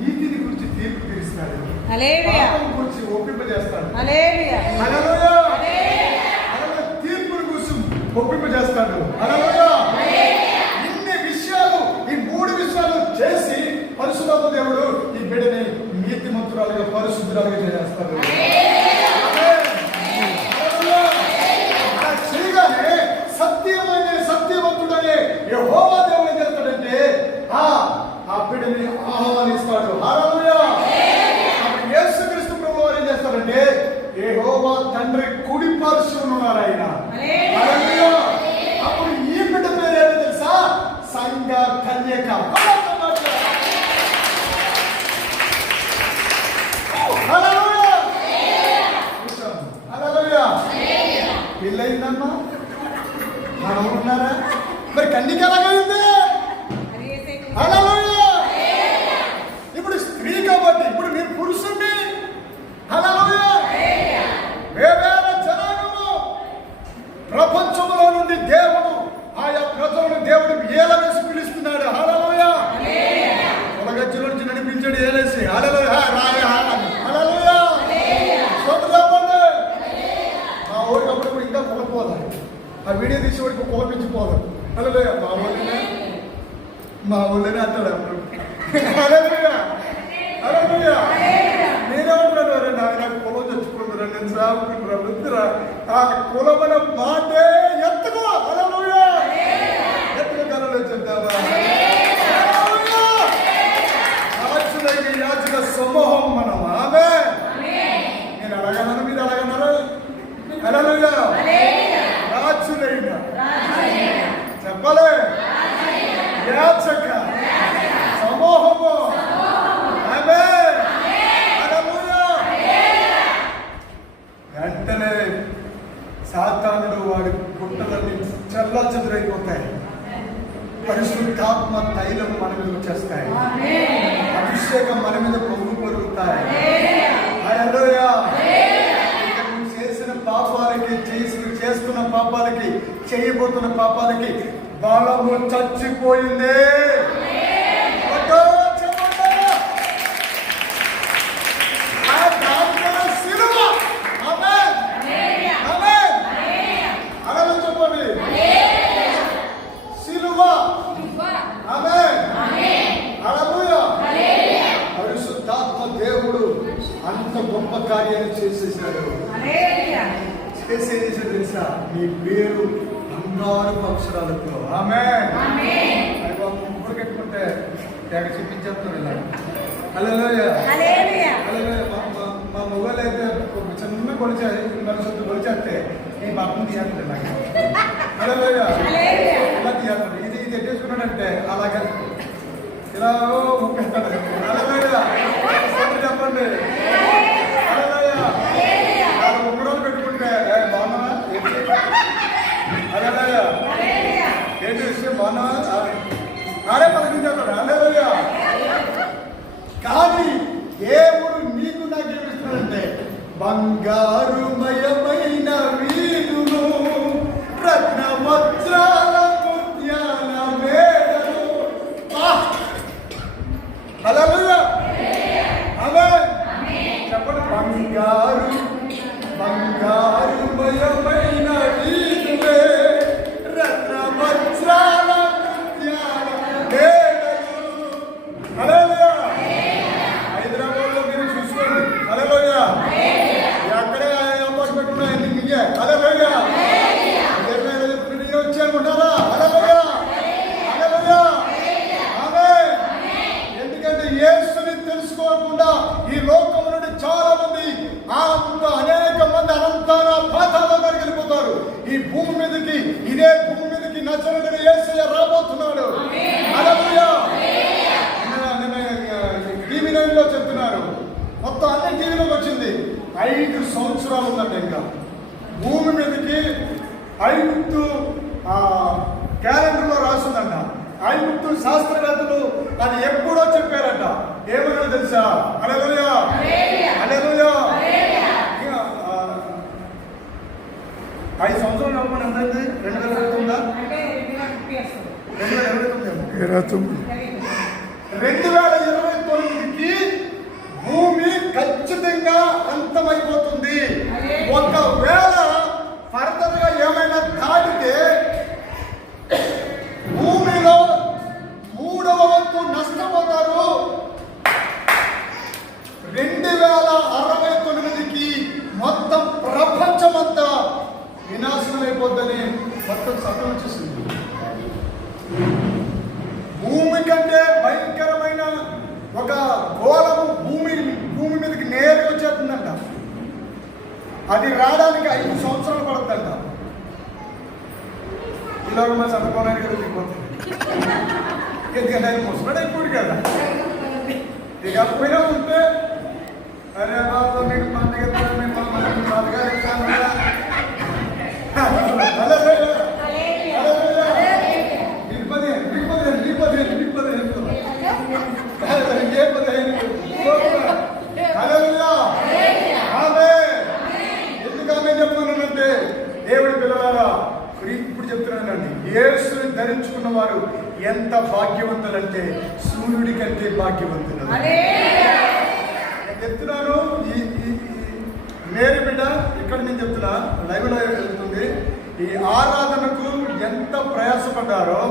నీతిని గురించి తీర్పు తీరుస్తాడు. పాపం గురించి ఒప్పింపజేస్తాడు. తీర్పుని గురించి ఒప్పింపజేస్తాడు. ఇన్ని విషయాలు ఈ 3 విషయాలు చేసి పరిశుద్ధాత్మ దేవుడు ఈ బిడ్డని నీతిమంతురాలుగా పరిశుద్ధురాలుగా చేస్తాడు. చేయగానే సత్యవంతుడనే యెహోవా దేవుడు ఏం చేస్తాడంటే ఆ బిడ్డని ఆహ్వానిస్తాడు. హల్లెలూయా. అప్పుడు యేసుక్రీస్తు ప్రభువు వారు ఏం చేస్తాడంటే యెహోవా తండ్రి కుడి పార్శ్వమున ఉన్నారు ఆయన. హల్లెలూయా. అప్పుడు ఈ బిడ్డ పేరు ఏంటో తెలుసా? సంఘ కన్యక. హల్లెలూయా. హల్లెలూయా. పెళ్ళయిందమ్మా మనం ఉన్నారా? మరి కన్యక ఎలాగైంది? హల్లెలూయా. ఇప్పుడు స్త్రీ కాబట్టి ఇప్పుడు మీరు పురుషుణ్ణి. హల్లెలూయా. వేవేల జనాంగము ప్రపంచంలో నుండి దేవుడు ఆయా ప్రజలను దేవుడు ఏల వేసి పిలుస్తున్నాడు. హల్లెలూయా. పొలగజ్జల నుంచి నడిపించాడు ఏలేసి. హల్లెలూయా. హల్లెలూయా. చూడండి మా ఊరికి అప్పుడు ఇంకా కొలపోవాలి. ఆ వీడియో తీసి వాడికి కోపించిపోవాలి. హల్లెలూయా. మా ఊళ్ళోనే అంటాడు అప్పుడు. హల్లెలూయా. హల్లెలూయా. నేనేమంటున్నాను? నాకు పొలం చచ్చిపోతున్నా, నేను సాగుకుంటున్నా వృత్తిరా. ఆ కులమైన మాటే ఎత్తుకో. హల్లెలూయా. ఎత్తుకు కలలో చెప్తావా? యాచక సమూహం మనం. ఆమేన్. నేను అడగన్నాను, మీరు అడగన్నారు. హల్లెలూయా. రాజులైన చెప్పలే యాచక సమూహము. ఆమేన్. హల్లెలూయా. వెంటనే సాతానుడు వాడి గుట్టలన్నీ చల్లాచెదురైపోతాయి. పరిశుద్ధాత్మ తైలం మన మీద వచ్చేస్తాయి. అభిషేకం మన మీద పొరుగుతాయి. హల్లెలూయా. చేసిన పాపాలకి చేస్తున్న పాపాలకి చేయబోతున్న పాపాలకి బలము చచ్చిపోయింది. సిలువ. ఆమేన్. చేశాడు. చేసేది తెలుసా? మీ పేరు బంగారు అక్షరాలతో. ఆమేన్. ఇప్పుడు కట్టుకుంటే తెగ చూపించేస్తారు ఇలా. హల్లెలూయా. మా మొబైల్ అయితే చిన్న కొలిచే నలుగురు కొలిచేస్తే ఈ పక్కన తీయాలి నాకు. హల్లెలూయా. ఇలా తీయాలి. ఇది ఎట్టేసుకున్నాడంటే అలాగే ఇలా ముక్కేస్తాడు. హల్లెలూయా. చెప్పండి. హల్లెలూయా. ఉంగరాలు పెట్టుకుంటే బాగున్నావా? హల్లెలూయా. ఏంటి విషయం? బాగున్నావా? నాడే పలికించాడు. హల్లెలూయా. కానీ దేవుడు నీకు నాకు ఏమిస్తున్నాడంటే బంగారుమయమైన వీధులు, రత్న వజ్రాల ముత్యాల మేడలు. హల్లెలూయా. ఆమేన్. చెప్పండి. బంగారుమయమైన వీధులే, రత్న వజ్రాల ముత్యాల మేడలు. హల్లెలూయా. హైదరాబాద్లో మీరు చూసుకోండి. హల్లెలూయా. ఎక్కడే అమ్మాయి పెట్టున్నాయి మీకే. హల్లెలూయా. వచ్చి అనుకుంటారా? హల్లెలూయా. హల్లెలూయా. ఆమేన్. ఎందుకంటే యేసుని తెలుసుకోకుండా ఈ లోకం నుండి చాలా మంది అనేక మంది అనంతాన పాతాళానికి వెళ్ళిపోతారు. ఈ భూమి మీదకి, ఇదే భూమి మీదకి నజరేయుడైన యేసయ్య రాబోతున్నాడు. హల్లెలూయా. టీవీ 9లో చెప్తున్నారు. మొత్తం అన్ని టీవీలోకి వచ్చింది. 5 సంవత్సరాలు ఉందంట. ఇంకా భూమి మీదకి ఐగుప్తు క్యాలెండర్లో రాస్తుందంట. ఐగుప్తు శాస్త్రవేత్తలు అది ఎప్పుడో చెప్పారంట. ఏమన్నా తెలుసా? హల్లెలూయా. హల్లెలూయా. 5 సంవత్సరాలు నమ్మని అందరికీ 2029 2029కి భూమి ఖచ్చితంగా అంతమైపోతుంది. ఒకవేళ ఫర్దర్ గా ఏమైనా దాటితే భూమిలో 3వ వంతు నష్టపోతారు. 2069కి మొత్తం ప్రపంచమంతా వినాశనం అయిపోద్దని మొత్తం చట్టం వచ్చేసింది. భూమి కంటే భయంకరమైన ఒక గోళము భూమి మీదకి నేరుగా వచ్చేస్తుందంట. అది రావడానికి 5 సంవత్సరాలు పడుతుందంట. ఇలాగ మా చదువుకోవడానికి కూడా దిగిపోతుంది. ఎందుకంటే ఆయన ముసలాడు అయిపోయాడు కదా. ఇక పోయినా ఉంటే అరే బాబు మీకు పండుగ ఎందుకనే చెప్తున్నానంటే దేవుడి పిల్లలారా ఇప్పుడు చెప్తున్నానండి, యేసుని ధరించుకున్న వారు ఎంత భాగ్యవంతులంటే సూర్యుడి కంటే భాగ్యవంతులు. నేను చెప్తున్నాను, ఈ మేరీ బిడ్డ ఇక్కడ నేను చెప్తున్నా, లైవ్లో వెళ్తుంది. ఈ ఆరాధనకు ఎంత ప్రయాసపడ్డారో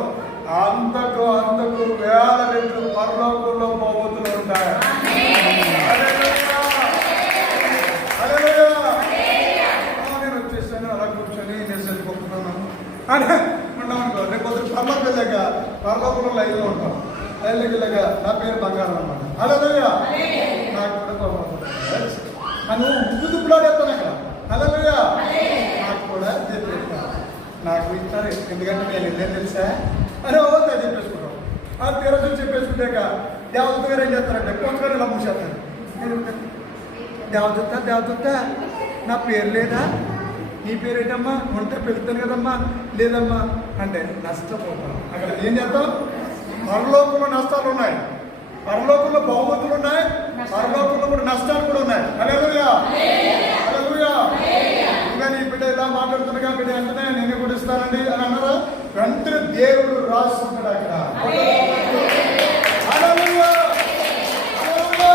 అంతకు వేల రెట్లు పరలోకంలో పోగొత్తులు ఉంటాయి. నేను వచ్చేసాను, అలా కూర్చొని నేను సరిపోతున్నాను అని ఉన్నాం అనుకో. రేపు పొద్దున పర్లోకి వెళ్ళాక పరలోకంలో లైవ్లో ఉంటాం. లైవ్లోకి వెళ్ళాక నా పేరు బంగారం అన్నమాట. హల్లెలూయా. నాకు కూడా నువ్వు దుప్పులాడేస్తాను అక్కడ. హల్లెలూయా. నాకు కూడా నాకు ఇస్తారు. ఎందుకంటే నేను వెళ్ళేది తెలుసా అని ఓకే చెప్పేసుకుంటాం. ఆ పేరు చెప్పేసుకుంటాక దేవదూత గారు ఏం చేస్తారంటే కొంతగారు ఇలా మూసేస్తారు. దేవదూత నా పేరు లేదా? నీ పేరు ఏంటమ్మా? ఉంటే పెడతాను కదమ్మా. లేదమ్మా అంటే నష్టపోతాం. అక్కడ ఏం చేద్దాం? పరలోకంలో నష్టాలు ఉన్నాయి, పరలోకంలో బహుమతులు ఉన్నాయి, పరలోకంలో కూడా నష్టాలు కూడా ఉన్నాయి. హల్లెలూయా. హల్లెలూయా. ఇంకా నీ బిడ్డ ఇలా మాట్లాడుతున్నా బిడ్డ వెంటనే నేను కూడా ఇస్తానండి అని అన్నారా? వెంటనే దేవుడు రాస్తున్నాడు అక్కడ. హల్లెలూయా. హల్లెలూయా.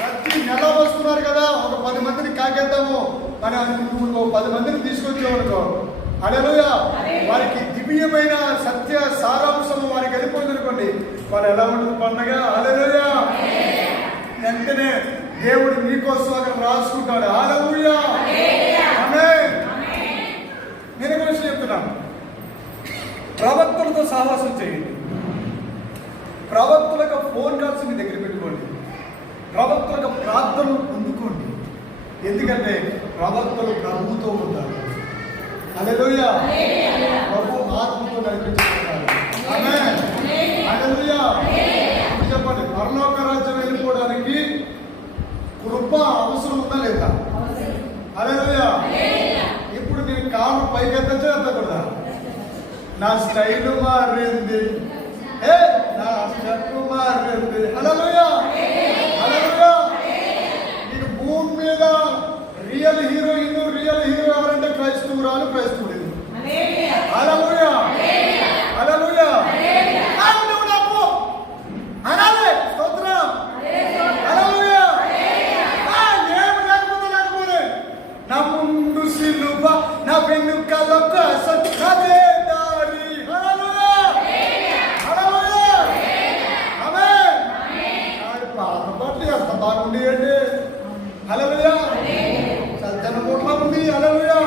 ప్రతి నెల వస్తున్నారు కదా, ఒక 10 మందిని కాకేద్దాము అని అనుకుంటూ 10 మందిని తీసుకొచ్చామనుకో. హల్లెలూయా. వారికి దివ్యమైన సత్య సారాంశం వారికి వెళ్ళిపోయింది అనుకోండి, వారు ఎలా ఉంటుంది పండగ. హల్లెలూయా. వెంటనే దేవుడు మీకోసం అక్కడ రాసుకుంటాడు. హల్లెలూయా. ఎందుకంటే ప్రవక్తలు ప్రభువుతో ఉంటారు. హల్లెలూయా. ప్రభు ఆత్మతో నడిపించుకుంటారు. ఆమేన్. హల్లెలూయా. చెప్పండి, పరలోక రాజ్యం వెళ్ళిపోవడానికి కృప అవసరం ఉందా లేదా? హల్లెలూయా. ఇప్పుడు నేను కాలు పైకెత్తచ్చా ఎత్తకూడదా? నా స్టైల్ మారింది, నా స్టెప్ మారింది. హల్లెలూయా. హల్లెలూయా. నీకు భూమి మీద రియల్ హీరోయిన్, రియల్ హీరో ఎవరంటే క్రైస్తవురాలు, క్రైస్తవుడు. హల్లెలూయా. హల్లెలూయా. అనాలే స్తోత్రం. హల్లెలూయా. ఏం లేకపోతే నా ముందు సిలువ, నా వెనుకలకు అదే దారి. హల్లెలూయా. హల్లెలూయా. ఆమేన్. పాత పాటలు ఎంత బాగుంది అండి. హల్లెలూయా. చల్తన మూట్ల ఉంది. హల్లెలూయా.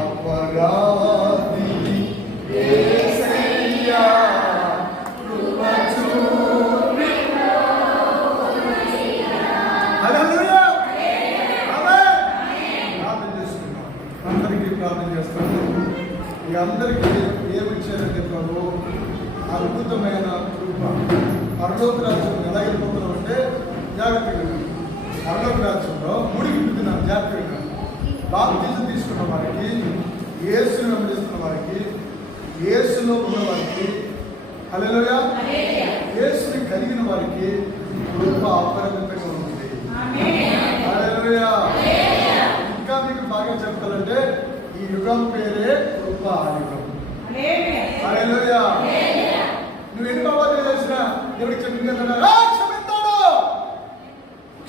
అపరాధి యేసయ్యా కృప చూపి. హల్లెలూయా. ఆమేన్. ప్రార్థన చేసుకుందాం. అందరికీ ప్రార్థన చేస్తాను. మీ అందరికీ ఏమిచ్చారంటే ప్రభు అద్భుతమైన కృప. పరలోక రాజ్యం ఎలా వెళ్ళిపోతున్నాం అంటే జాగ్రత్తగా. పరలోక రాజ్యంలో ముడికి పుట్టినాం. జాగ్రత్తగా బాప్తిజం తీసుకున్న వారికి, యేసును వెంబడిస్తున్న వారికి, యేసులో ఉన్న వారికి, హల్లెలూయా, యేసుని కలిగిన వారికి కృప అపరిమితంగా ఉంటుంది. హల్లెలూయా. ఇంకా మీకు బాగా చెప్పాలంటే ఈ యుగం పేరే కృప యుగం. హల్లెలూయా. నువ్వు ఎన్ని బాబాలు చేసినా దేవుడికి క్షమించాడు.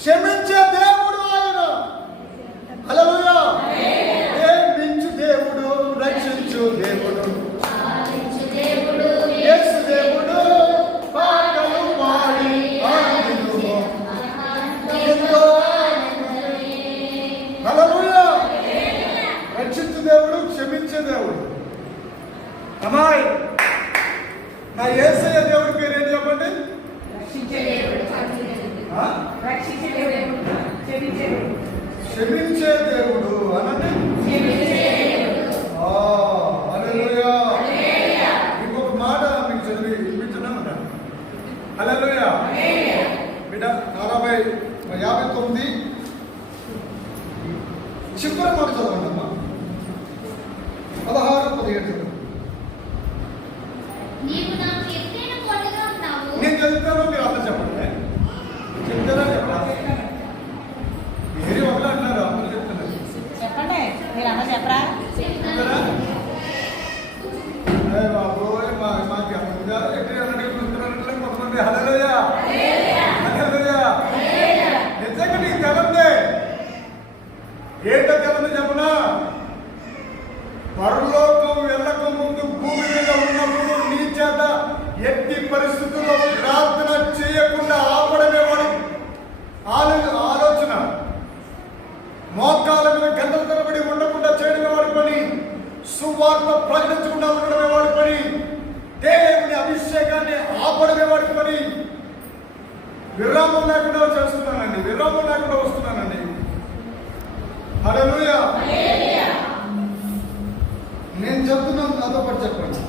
క్షమించే దేవుడు ఆయన. హల్లెలూయా. ప్రేమించు దేవుడు, రక్షించు దేవుడు, యేసు దేవుడు, పాటలు పాడి ఆనందించుము. హల్లెలూయా. రక్షించు దేవుడు, క్షమించే దేవుడు. అమ్మాయి, నా యేసయ్య దేవుడి పేరు ఏం చెప్పండి? క్షమించే దేవుడు అనండి. హల్లెలూయా. ఇంకొక మాట మీకు చదివి వినిపించడం. హల్లెలూయా. బిడ్డ 59 చివరి మాట చదవండి అమ్మా. 16-17. నేను చదువుతాను, మీరు అర్థం చెప్పండి. చెప్తారా చెప్పాలి? వేరే ఒకళ్ళు అంటున్నారు, అందరూ చెప్తున్నారు. చెప్పండి, మీరు అన్న చెప్పరా? చెప్తారా? బాబోయ్, మాకు కొంతమంది. హల్లెలూయా. హల్లెలూయా. నిజంగా నీకు తెలందే ఏంటో తెలంది చెప్పనా? పరలోకం వెళ్ళక ముందు భూమి మీద ఉన్నప్పుడు నీ చేత ఎట్టి పరిస్థితుల్లో ప్రార్థన చేయకుండా ఆపడమే వాడి ఆలోచన. మోకాల మీద గంటల తరబడి ఉండకుండా చేయడమే వాడి పని. సువార్త ప్రకటించకుండా ఉండడమే వాడి పని. దేవుని అభిషేకాన్ని ఆపడమే వాడి పని. విరామం లేకుండా చేస్తున్నానండి, విరామం లేకుండా వస్తున్నానండి. హల్లెలూయా. నేను చెప్తున్నాను, నాతో పాటు చెప్పండి.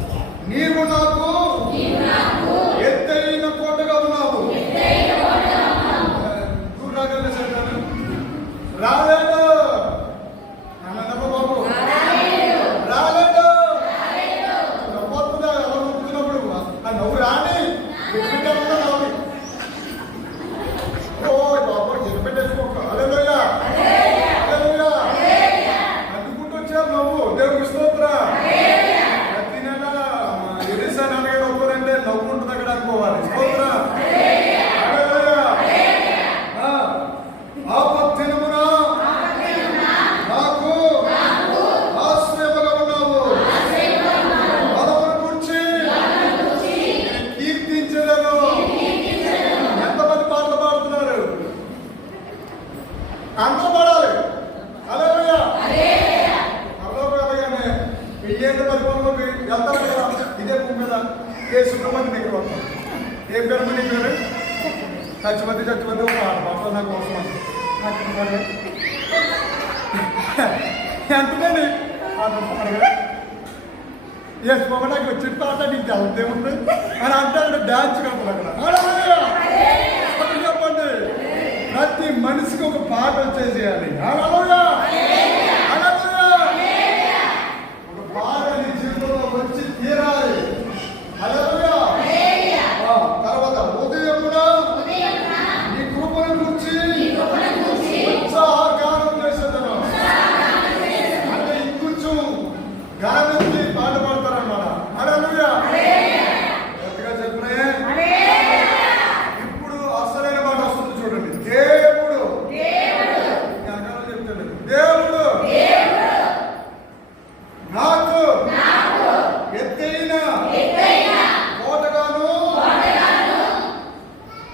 నీవు నాకు ఎత్తైన కోటగా ఉన్నావు. రాగలే చెప్పాను. రాలేదు అన్నమ్మ బాబు, రాలేదు. పొద్దుగా ఎవరు ముట్టుకున్నప్పుడు ఆ నవ్వు రాని నవ్వు. ఓ బాబు ఎదుపెట్టేసుకోక. హల్లెలూయా. హల్లెలూయా. అందుకుంటూ వచ్చారు నవ్వు. దేవుడికి స్తోత్రం. ప్రతి నెల ఎరిసా నలగైదు ఒక్కరంటే నవ్వుకుంటుంది అక్కడ అనుకోవాలి. స్తోత్రం. ఆపత్తినమున నాకు ఆశ్రయముగా ఉన్నావు. బలమును గూర్చి కీర్తించెదను. ఎంతమంది పాటలు పాడుతున్నారు? అందరూ పాడాలి. హల్లెలూయా. అర్థమగానే 1010 వెళ్తారు కదా ఇదే భూమి మీద. ఏ సుబ్రహ్మణ్యం దగ్గర వస్తాం. ఏం పేరు నీ పేరు? చచ్చిపోతే ఒక పాట నాకు అవసరం. ఎంతమంది వేసుకోవడానికి వచ్చిన తర్వాత నీకు తెలదేముంది అని అంటాడు డాన్స్ కావాలి అక్కడ చెప్పండి. ప్రతి మనిషికి ఒక పాట వచ్చేసేయాలి. ఒక పాట నీ జీవితంలో వచ్చి తీరాలి. తర్వాత ఉదయం నీ కృపను గురించి ఉత్సాహగానం చేసేదను అంటే ఇంకొంచెం గానంతి పాట పాడతారన్నమాట. ఎంతగా చెప్పినాయే. ఇప్పుడు అసలైన మాట వస్తుంది చూడండి. దేవుడు చెప్తాడు. దేవుడు నాకు ఎత్తైన కోటగాను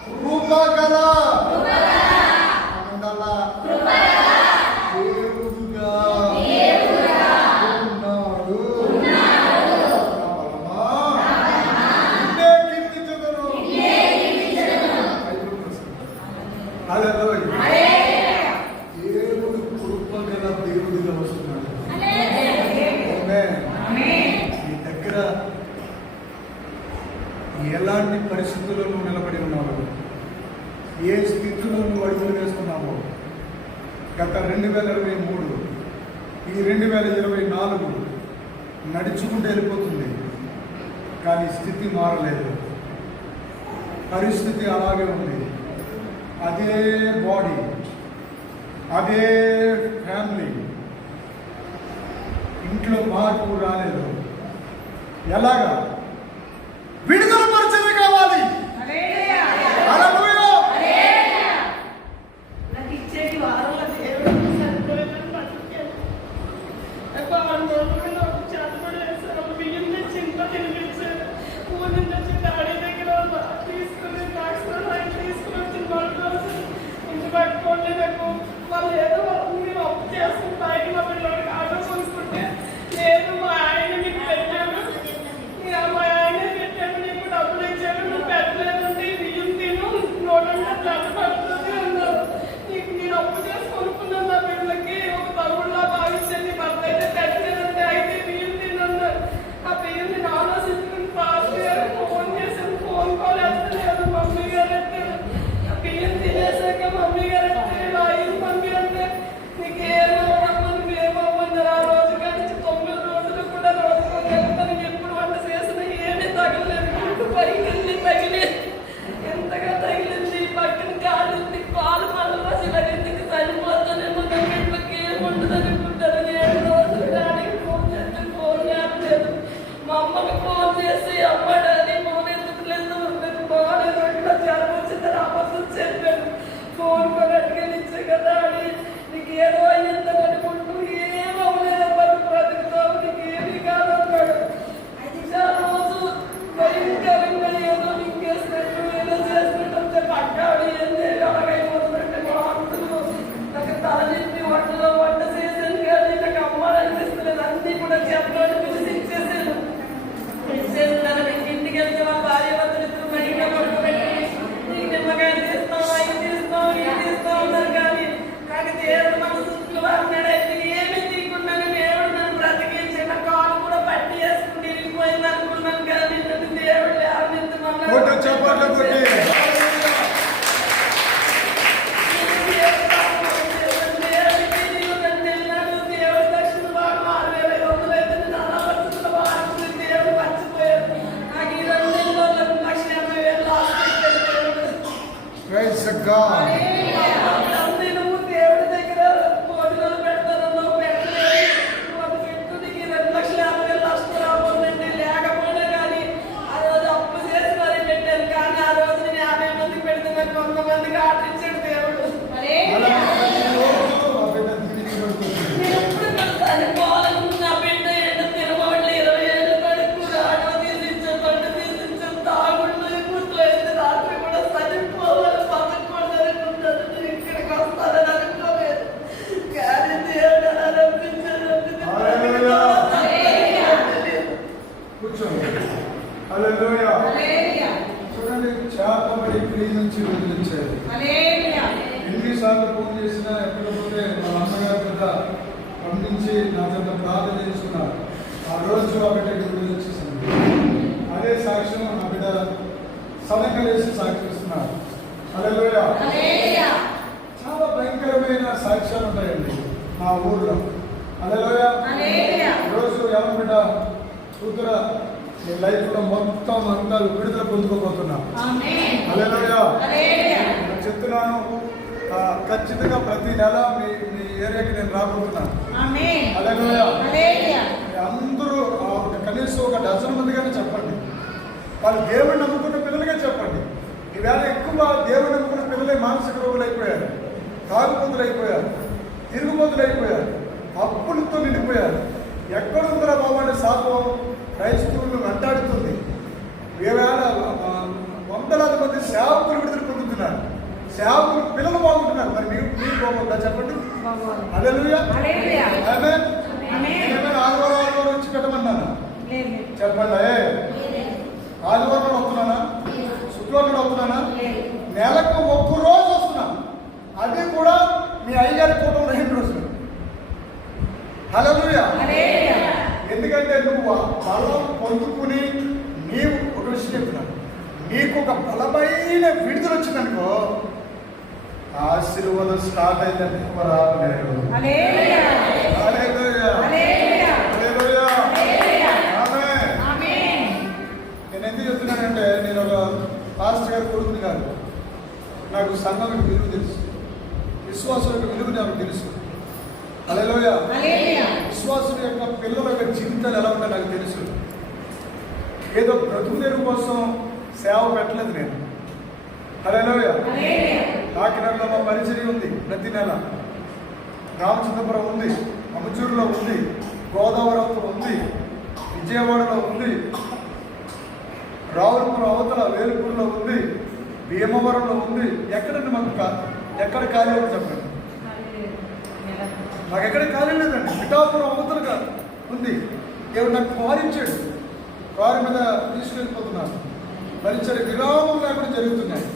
కృపగల దేవుడుగా ఉన్నాడు. నిన్నే కీర్తించెదను. దేవుడు కృపగల దేవుడిగా వస్తున్నాడు. నీ దగ్గర ఎలాంటి పరిస్థితుల్లో నువ్వు నిలబడి ఉన్నావు, ఏ స్థితిలో నువ్వు అడుగులు వేస్తున్నావో, గత 2023 ఈ 2024 నడుచుకుంటూ వెళ్ళిపోతుంది. కానీ స్థితి మారలేదు, పరిస్థితి అలాగే ఉంది. అదే బాడీ, అదే ఫ్యామిలీ, ఇంట్లో మార్పు రాలేదు. ఎలాగా? విడుదల పరిచయం కావాలి. నాకు ఇచ్చేది వారంలో దేవుడు సరిపోయేదని బతికాను. బియ్యం తెచ్చి ఇంట్లో తినిపించారు. పూజ తెచ్చి డాడీ దగ్గర తీసుకుని తీసుకుని వచ్చిన వాళ్ళు ఇంటి పట్టుకోండి. నాకు వాళ్ళు ఏదో మీరు అప్పు చేసుకుని బయట మా పిల్లలకి ఆటో కొనుక్కుంటే లేదు మా ఆయన మీకు పెట్టాను, మీరు కేకలేసి సాక్షిస్తున్నారు. హల్లెలూయా. చాలా భయంకరమైన సాక్ష్యాలు ఉంటాయండి మా ఊర్లో. హల్లెలూయా. ఈరోజు ఎవరి బిడ్డ కూతురా నీ లైఫ్ లో మొత్తం అంతా విడుదల పొందుకోబోతున్నా. హల్లెలూయా. నేను చెప్తున్నాను, ఖచ్చితంగా ప్రతి నెల మీ ఏరియాకి నేను రాబోతున్నాను. హల్లెలూయా. అందరూ కనీసం ఒక డజన్ మందిగానే చెప్పండి. వాళ్ళు దేవుడిని నమ్ముకున్న పిల్లలుగా చెప్పండి. ఈవేళ ఎక్కువ దేవుడిని నమ్ముకున్న పిల్లలే మానసిక రోగులు అయిపోయారు, తాగుబోతులు అయిపోయారు, తిరుగుబోతులు అయిపోయారు, అప్పులతో నిండిపోయారు. ఎక్కడుందరా బాబు అంటే శాపం క్రైస్తవులను వెంటాడుతుంది. ఈవేళ వందలాది మంది సేవకులు విడుదల పొందుతున్నారు, సేవకులు పిల్లలు బాగుంటున్నారు. మరి మీరు బాగుంటుందా చెప్పండి. హల్లెలూయా. ఆమేన్. ఆదివారం వచ్చి పెట్టమన్నాను చెప్పండి. ఆదివారం వస్తున్నానా, శుక్రవారం వస్తున్నానా, నెలకు ఒక్క రోజు వస్తున్నాను. అది కూడా మీ అయ్యగారి కుటుంబం 2 రోజులు. హల్లెలూయా. ఎందుకంటే నువ్వు బలం పొందుకుని నీవు ఒక విషయం చెప్తున్నాను, నీకు ఒక బలమైన విడుదల వచ్చిందనుకో ఆశీర్వాదం స్టార్ట్ అయిందని రాలేదు. నేను ఎందుకు చెప్తున్నానంటే, నేను ఒక పాస్టర్ గారి కొడుకుని కాదు, నాకు సంఘం యొక్క విలువ తెలుసు, విశ్వాసం యొక్క విలువ నాకు తెలుసు. హల్లెలూయా. విశ్వాసం యొక్క పిల్లల యొక్క జీవితాలు ఎలా ఉంటాయో నాకు తెలుసు. ఏదో బ్రతుకు తెరువు కోసం సేవ పెట్టలేదు నేను. హల్లెలూయా. కాకినాడలో మా పరిచర్య ఉంది, ప్రతి నెల రామచంద్రపురం ఉంది, అమచూరులో ఉంది, గోదావరిలో ఉంది, విజయవాడలో ఉంది, రావులపురం అవతల వేలుపూరులో ఉంది, భీమవరంలో ఉంది. ఎక్కడండి మాకు ఎక్కడ ఖాళీ ఉంది చెప్పండి. నాకు ఎక్కడ ఖాళీ లేదండి. పిఠాపురం అవతలుగా ఉంది. ఎవరు నాకు కారు ఇచ్చాడు, కారు మీద తీసుకెళ్ళిపోతున్నారు. పరిచయ విరామం లేకుండా జరుగుతున్నాయి.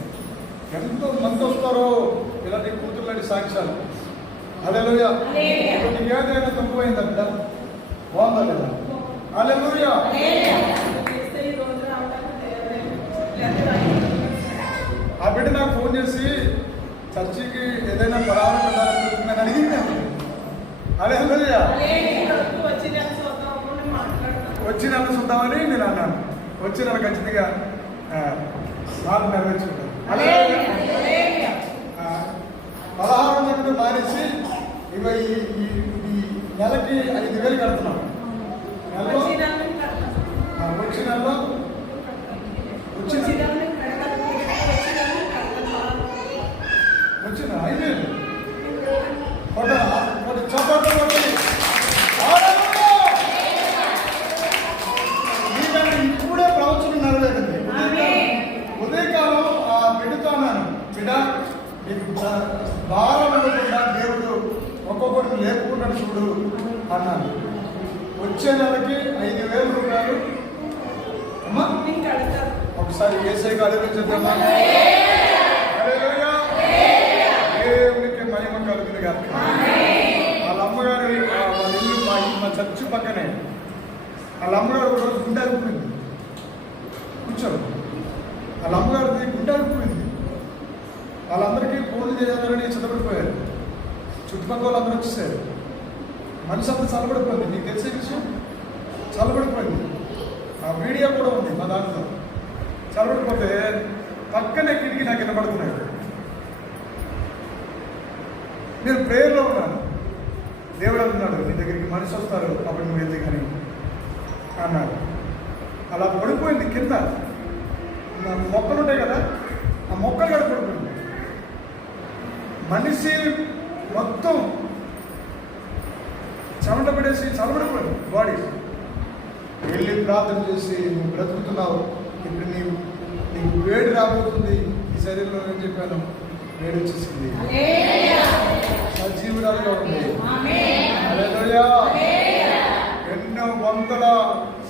ఎంతో మంది వస్తారో ఇలాంటి కూతుర్లాంటి సాక్ష్యాలు. హల్లెలూయా. నీకు ఏదైనా తక్కువైందంట, బాగుందా లేదా? హల్లెలూయా. ఆ బిడ్డ నాకు ఫోన్ చేసి చర్చికి ఏదైనా పరారం పెట్టాలని అడిగింది. హల్లెలూయా. వచ్చి నెల చూద్దామని నేను అన్నాను. వచ్చి నెల ఖచ్చితంగా మాట నెరవేర్చుకుంటాను. 16 మానేసి ఇక ఈ నెలకి 5,000 కడుతున్నాం. వచ్చే నెలలో వచ్చిన 5,000 చప్పట్లు ఇప్పుడే ప్రవచనం నెరవేరింది. ఉదయకాలం ఆ బిడ్డతో అన్నాను, బిడ్డ నీకు భారం ఇవ్వకుండా దేవుడు ఒక్కొక్కడికి లేకుండా చూడు అన్నాను. వచ్చే నెలకి 5,000 రూపాయలు అమ్మా ఒకసారి ఏసైకి ఆలోచించేద్దామా? దేవునికి మహిమ కలుగుతుంది కాదు. వాళ్ళ అమ్మగారు వాళ్ళ ఇల్లు మా చర్చి పక్కనే. వాళ్ళ అమ్మగారు ఒక రోజు గుండె అరిపోయింది. కూర్చోరు. వాళ్ళ అమ్మగారిది గుండె అరిపోయింది. వాళ్ళందరికీ ఫోన్లు చేయాలని చదవడిపోయారు. చుట్టుపక్కల వాళ్ళందరూ వచ్చేసారు. మనిషి అంతా చల్లబడిపోయింది. నీకు తెలిసే విషయం, చల్లబడిపోయింది. ఆ వీడియో కూడా ఉంది మా దాంట్లో. చల్లబడిపోతే పక్కనే కిటికీ నాకు వినపడుతున్నాయి. నేను ప్రేయర్లో ఉన్నాను. దేవుడు అంటున్నాడు, నీ దగ్గరికి మనిషి వస్తారు, అప్పుడు నువ్వు వెళ్తే కానీ అన్నాడు. అలా పడిపోయింది కింద. మొక్కలు ఉంటాయి కదా, ఆ మొక్కలు కూడా పడిపోయింది. మనిషి మొత్తం చెమట పడేసి చల్లబడిపోయింది బాడీ. వెళ్ళి ప్రార్థన చేసి నువ్వు బ్రతుకుతున్నావు, ఇప్పుడు నీకు వేడి రాబోతుంది ఈ శరీరంలో అని చెప్పాను. వేడి వచ్చేసింది, సజీవురాలుగా ఉంది. హల్లెలూయా. ఎన్నో వందల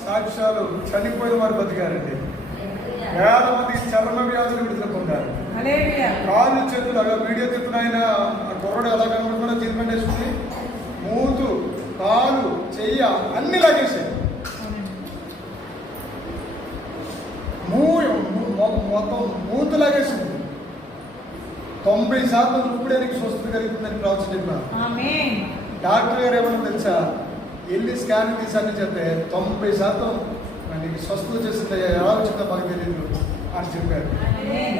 సాక్ష్యాలు చనిపోయిన వారు బతికారండి. వేల మంది చర్మ వ్యాధులు విడుదల పొందారు. కాళ్ళు చేతులు అలా వీడియో తిప్పునైనా కుర్రడు ఎలా కనబడుతున్నా ట్రీట్మెంట్ వేసుకుని మూతు కాలు చెయ్య అన్ని లాగేసాయి. మొత్తం 90% ఇప్పుడే నీకు స్వస్థత కలుగుతుందని ప్రవచనం చెప్పినారు. ఆమేన్. డాక్టర్ గారు ఏమన్నా తెలుసా, వెళ్ళి స్కానింగ్ తీసాన్ని చెప్తే 90% నీకు స్వస్థత చేసింది, ఎలా వచ్చిందో మాకు తెలియదు అని చెప్పారు.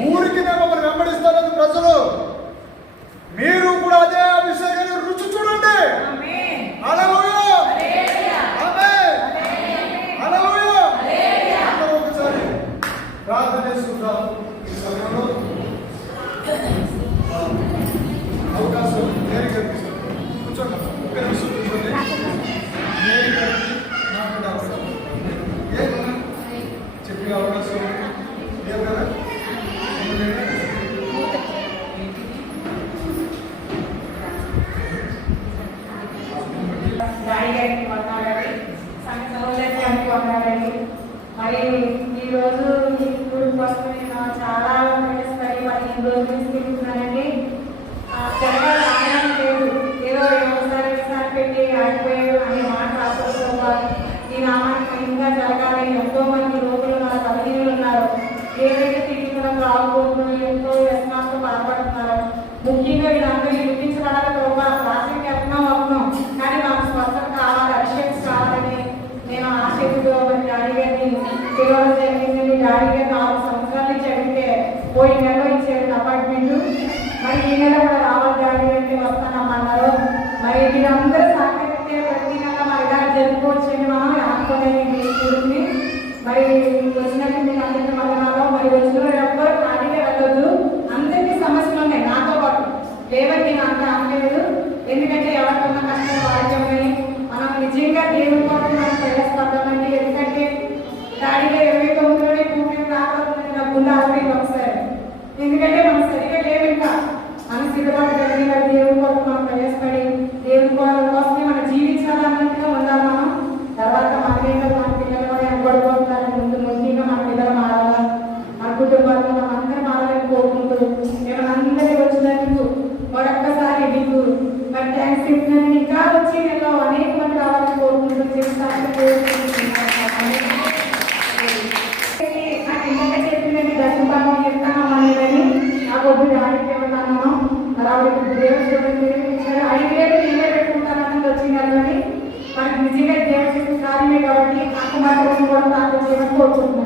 ఊరికి మమ్మల్ని వెంబడిస్తారు ప్రజలు. మీరు కూడా అదే అభిషేకాన్ని రుచి చూడండి. ఆమేన్. హల్లెలూయా. హల్లెలూయా. ఆమేన్. హల్లెలూయా. హల్లెలూయా. హల్లెలూయా. అందరూ ఒకసారి ప్రార్థన చేసుకుందాం. ఈ సమయంలో అవకాశం నేరుగా కనిపిస్తుంది. కూర్చోండి, ఒక్క నిమిషం కూర్చోండి. నేరుగా మాట్లాడే అవకాశం ఏమన్నా చెప్పే అవకాశం లేవు కదా. డాడీ గారికి వందాలండి, సంఘ సహోదరులకి వందాలండి. మరి ఈరోజు ఈ స్కూల్ కోసం నేను చాలా ప్రయత్నిస్తాను. మరి ఈ రోజు తీసుకుంటున్నానండి. త్వరగా రాయడం లేదు, ఏదో ఒకసారి పెట్టి ఆడిపోయారు అనే మాట రాసుకోవాలి. ఈ నామానికి ఇంకా జరగాలని ఎంతో మంది రోగులు ఉన్నారు, బలహీనులు ఉన్నారు. ఏదైతే తీసుకోవడం రాకపోతున్నా ఎంతో వ్యసనాలతో బాధపడుతున్నారు. ముఖ్యంగా వీళ్ళందరూ గుర్తించబడాలి. రాత్రికి వెళ్తున్నాం అవుతున్నాం, కానీ మాకు స్వస్థత కావాలి, అభిషేక్స్ కావాలని నేను ఆశతో మరి డాడీ గారిని పిలవడం జరిగింది. డాడీ గారు 4 సంవత్సరాల నుంచి అడిగితే పోయిన నెలలో ఇచ్చారు అపార్ట్మెంట్. మరి ఈ నెల కూడా రావాలి డాడీ గారికి వస్తానమ్మన్నారు. మరి వీళ్ళందరూ సహకరిస్తే ప్రతి నెల మరి ఇలా జరుపుకోవచ్చని మనం అనుకోలేదు స్కూల్ని. మరి వచ్చినట్టు మీకు అందరికీ మరణాలు మరి వచ్చిన ఎవ్వరు ఖాళీగా వెళ్ళొద్దు. అందరికీ సమస్యలు ఉన్నాయి నాతో పాటు, లేవని నేను అంత అనలేదు. ఎందుకంటే ఎవరికన్నా కష్టం వాద్యమని మనం నిజంగా దేవుని కోసం మనం ప్రయాసపడతామండి. ఎందుకంటే డాడీగా 29లోనే భూమి రాకపోతుంది నాకు ముందు ఆల్రెడీ ఒకసారి. ఎందుకంటే మనం సరిగా లేవు, ఇంకా మన సిద్ధపాటు కలిగి దేవుని కోసం మనం ప్రయాసపడి దేవుని కోసమే మనం జీవించాలన్నట్టుగా ఉండాలి మనం. తర్వాత మనకేంటో మన పిల్లలు కూడా వెనబడిపోతారని ముందు ముఖ్యంగా మన పిల్లలు మారాలి, మన కుటుంబాల్లో మనం అందరూ మారాలని కోరుకుంటూ మేము అందరికీ వచ్చినందుకు మరొక్కసారి మీకు మరి థ్యాంక్స్ చెప్తున్నాను. ఇంకా వచ్చి నేను అనేక మంది రావాలని కోరుకుంటూ చేస్తాను. నాకు ఇంకొక చెప్పిందండి దశభాగం చెప్తానని నాకు వద్దు డాడీకి ఇవ్వతాను. మరి ఆవిడ దేవుడు చూడండి 5,000 నేనే పెట్టుకుంటానని వచ్చింది కానీ మనకి నిజంగా దేవుడు చేసిన కార్యమే కాబట్టి నాకు మాత్రం కూడా నాకు చేయమని కోరుకుంటున్నాను.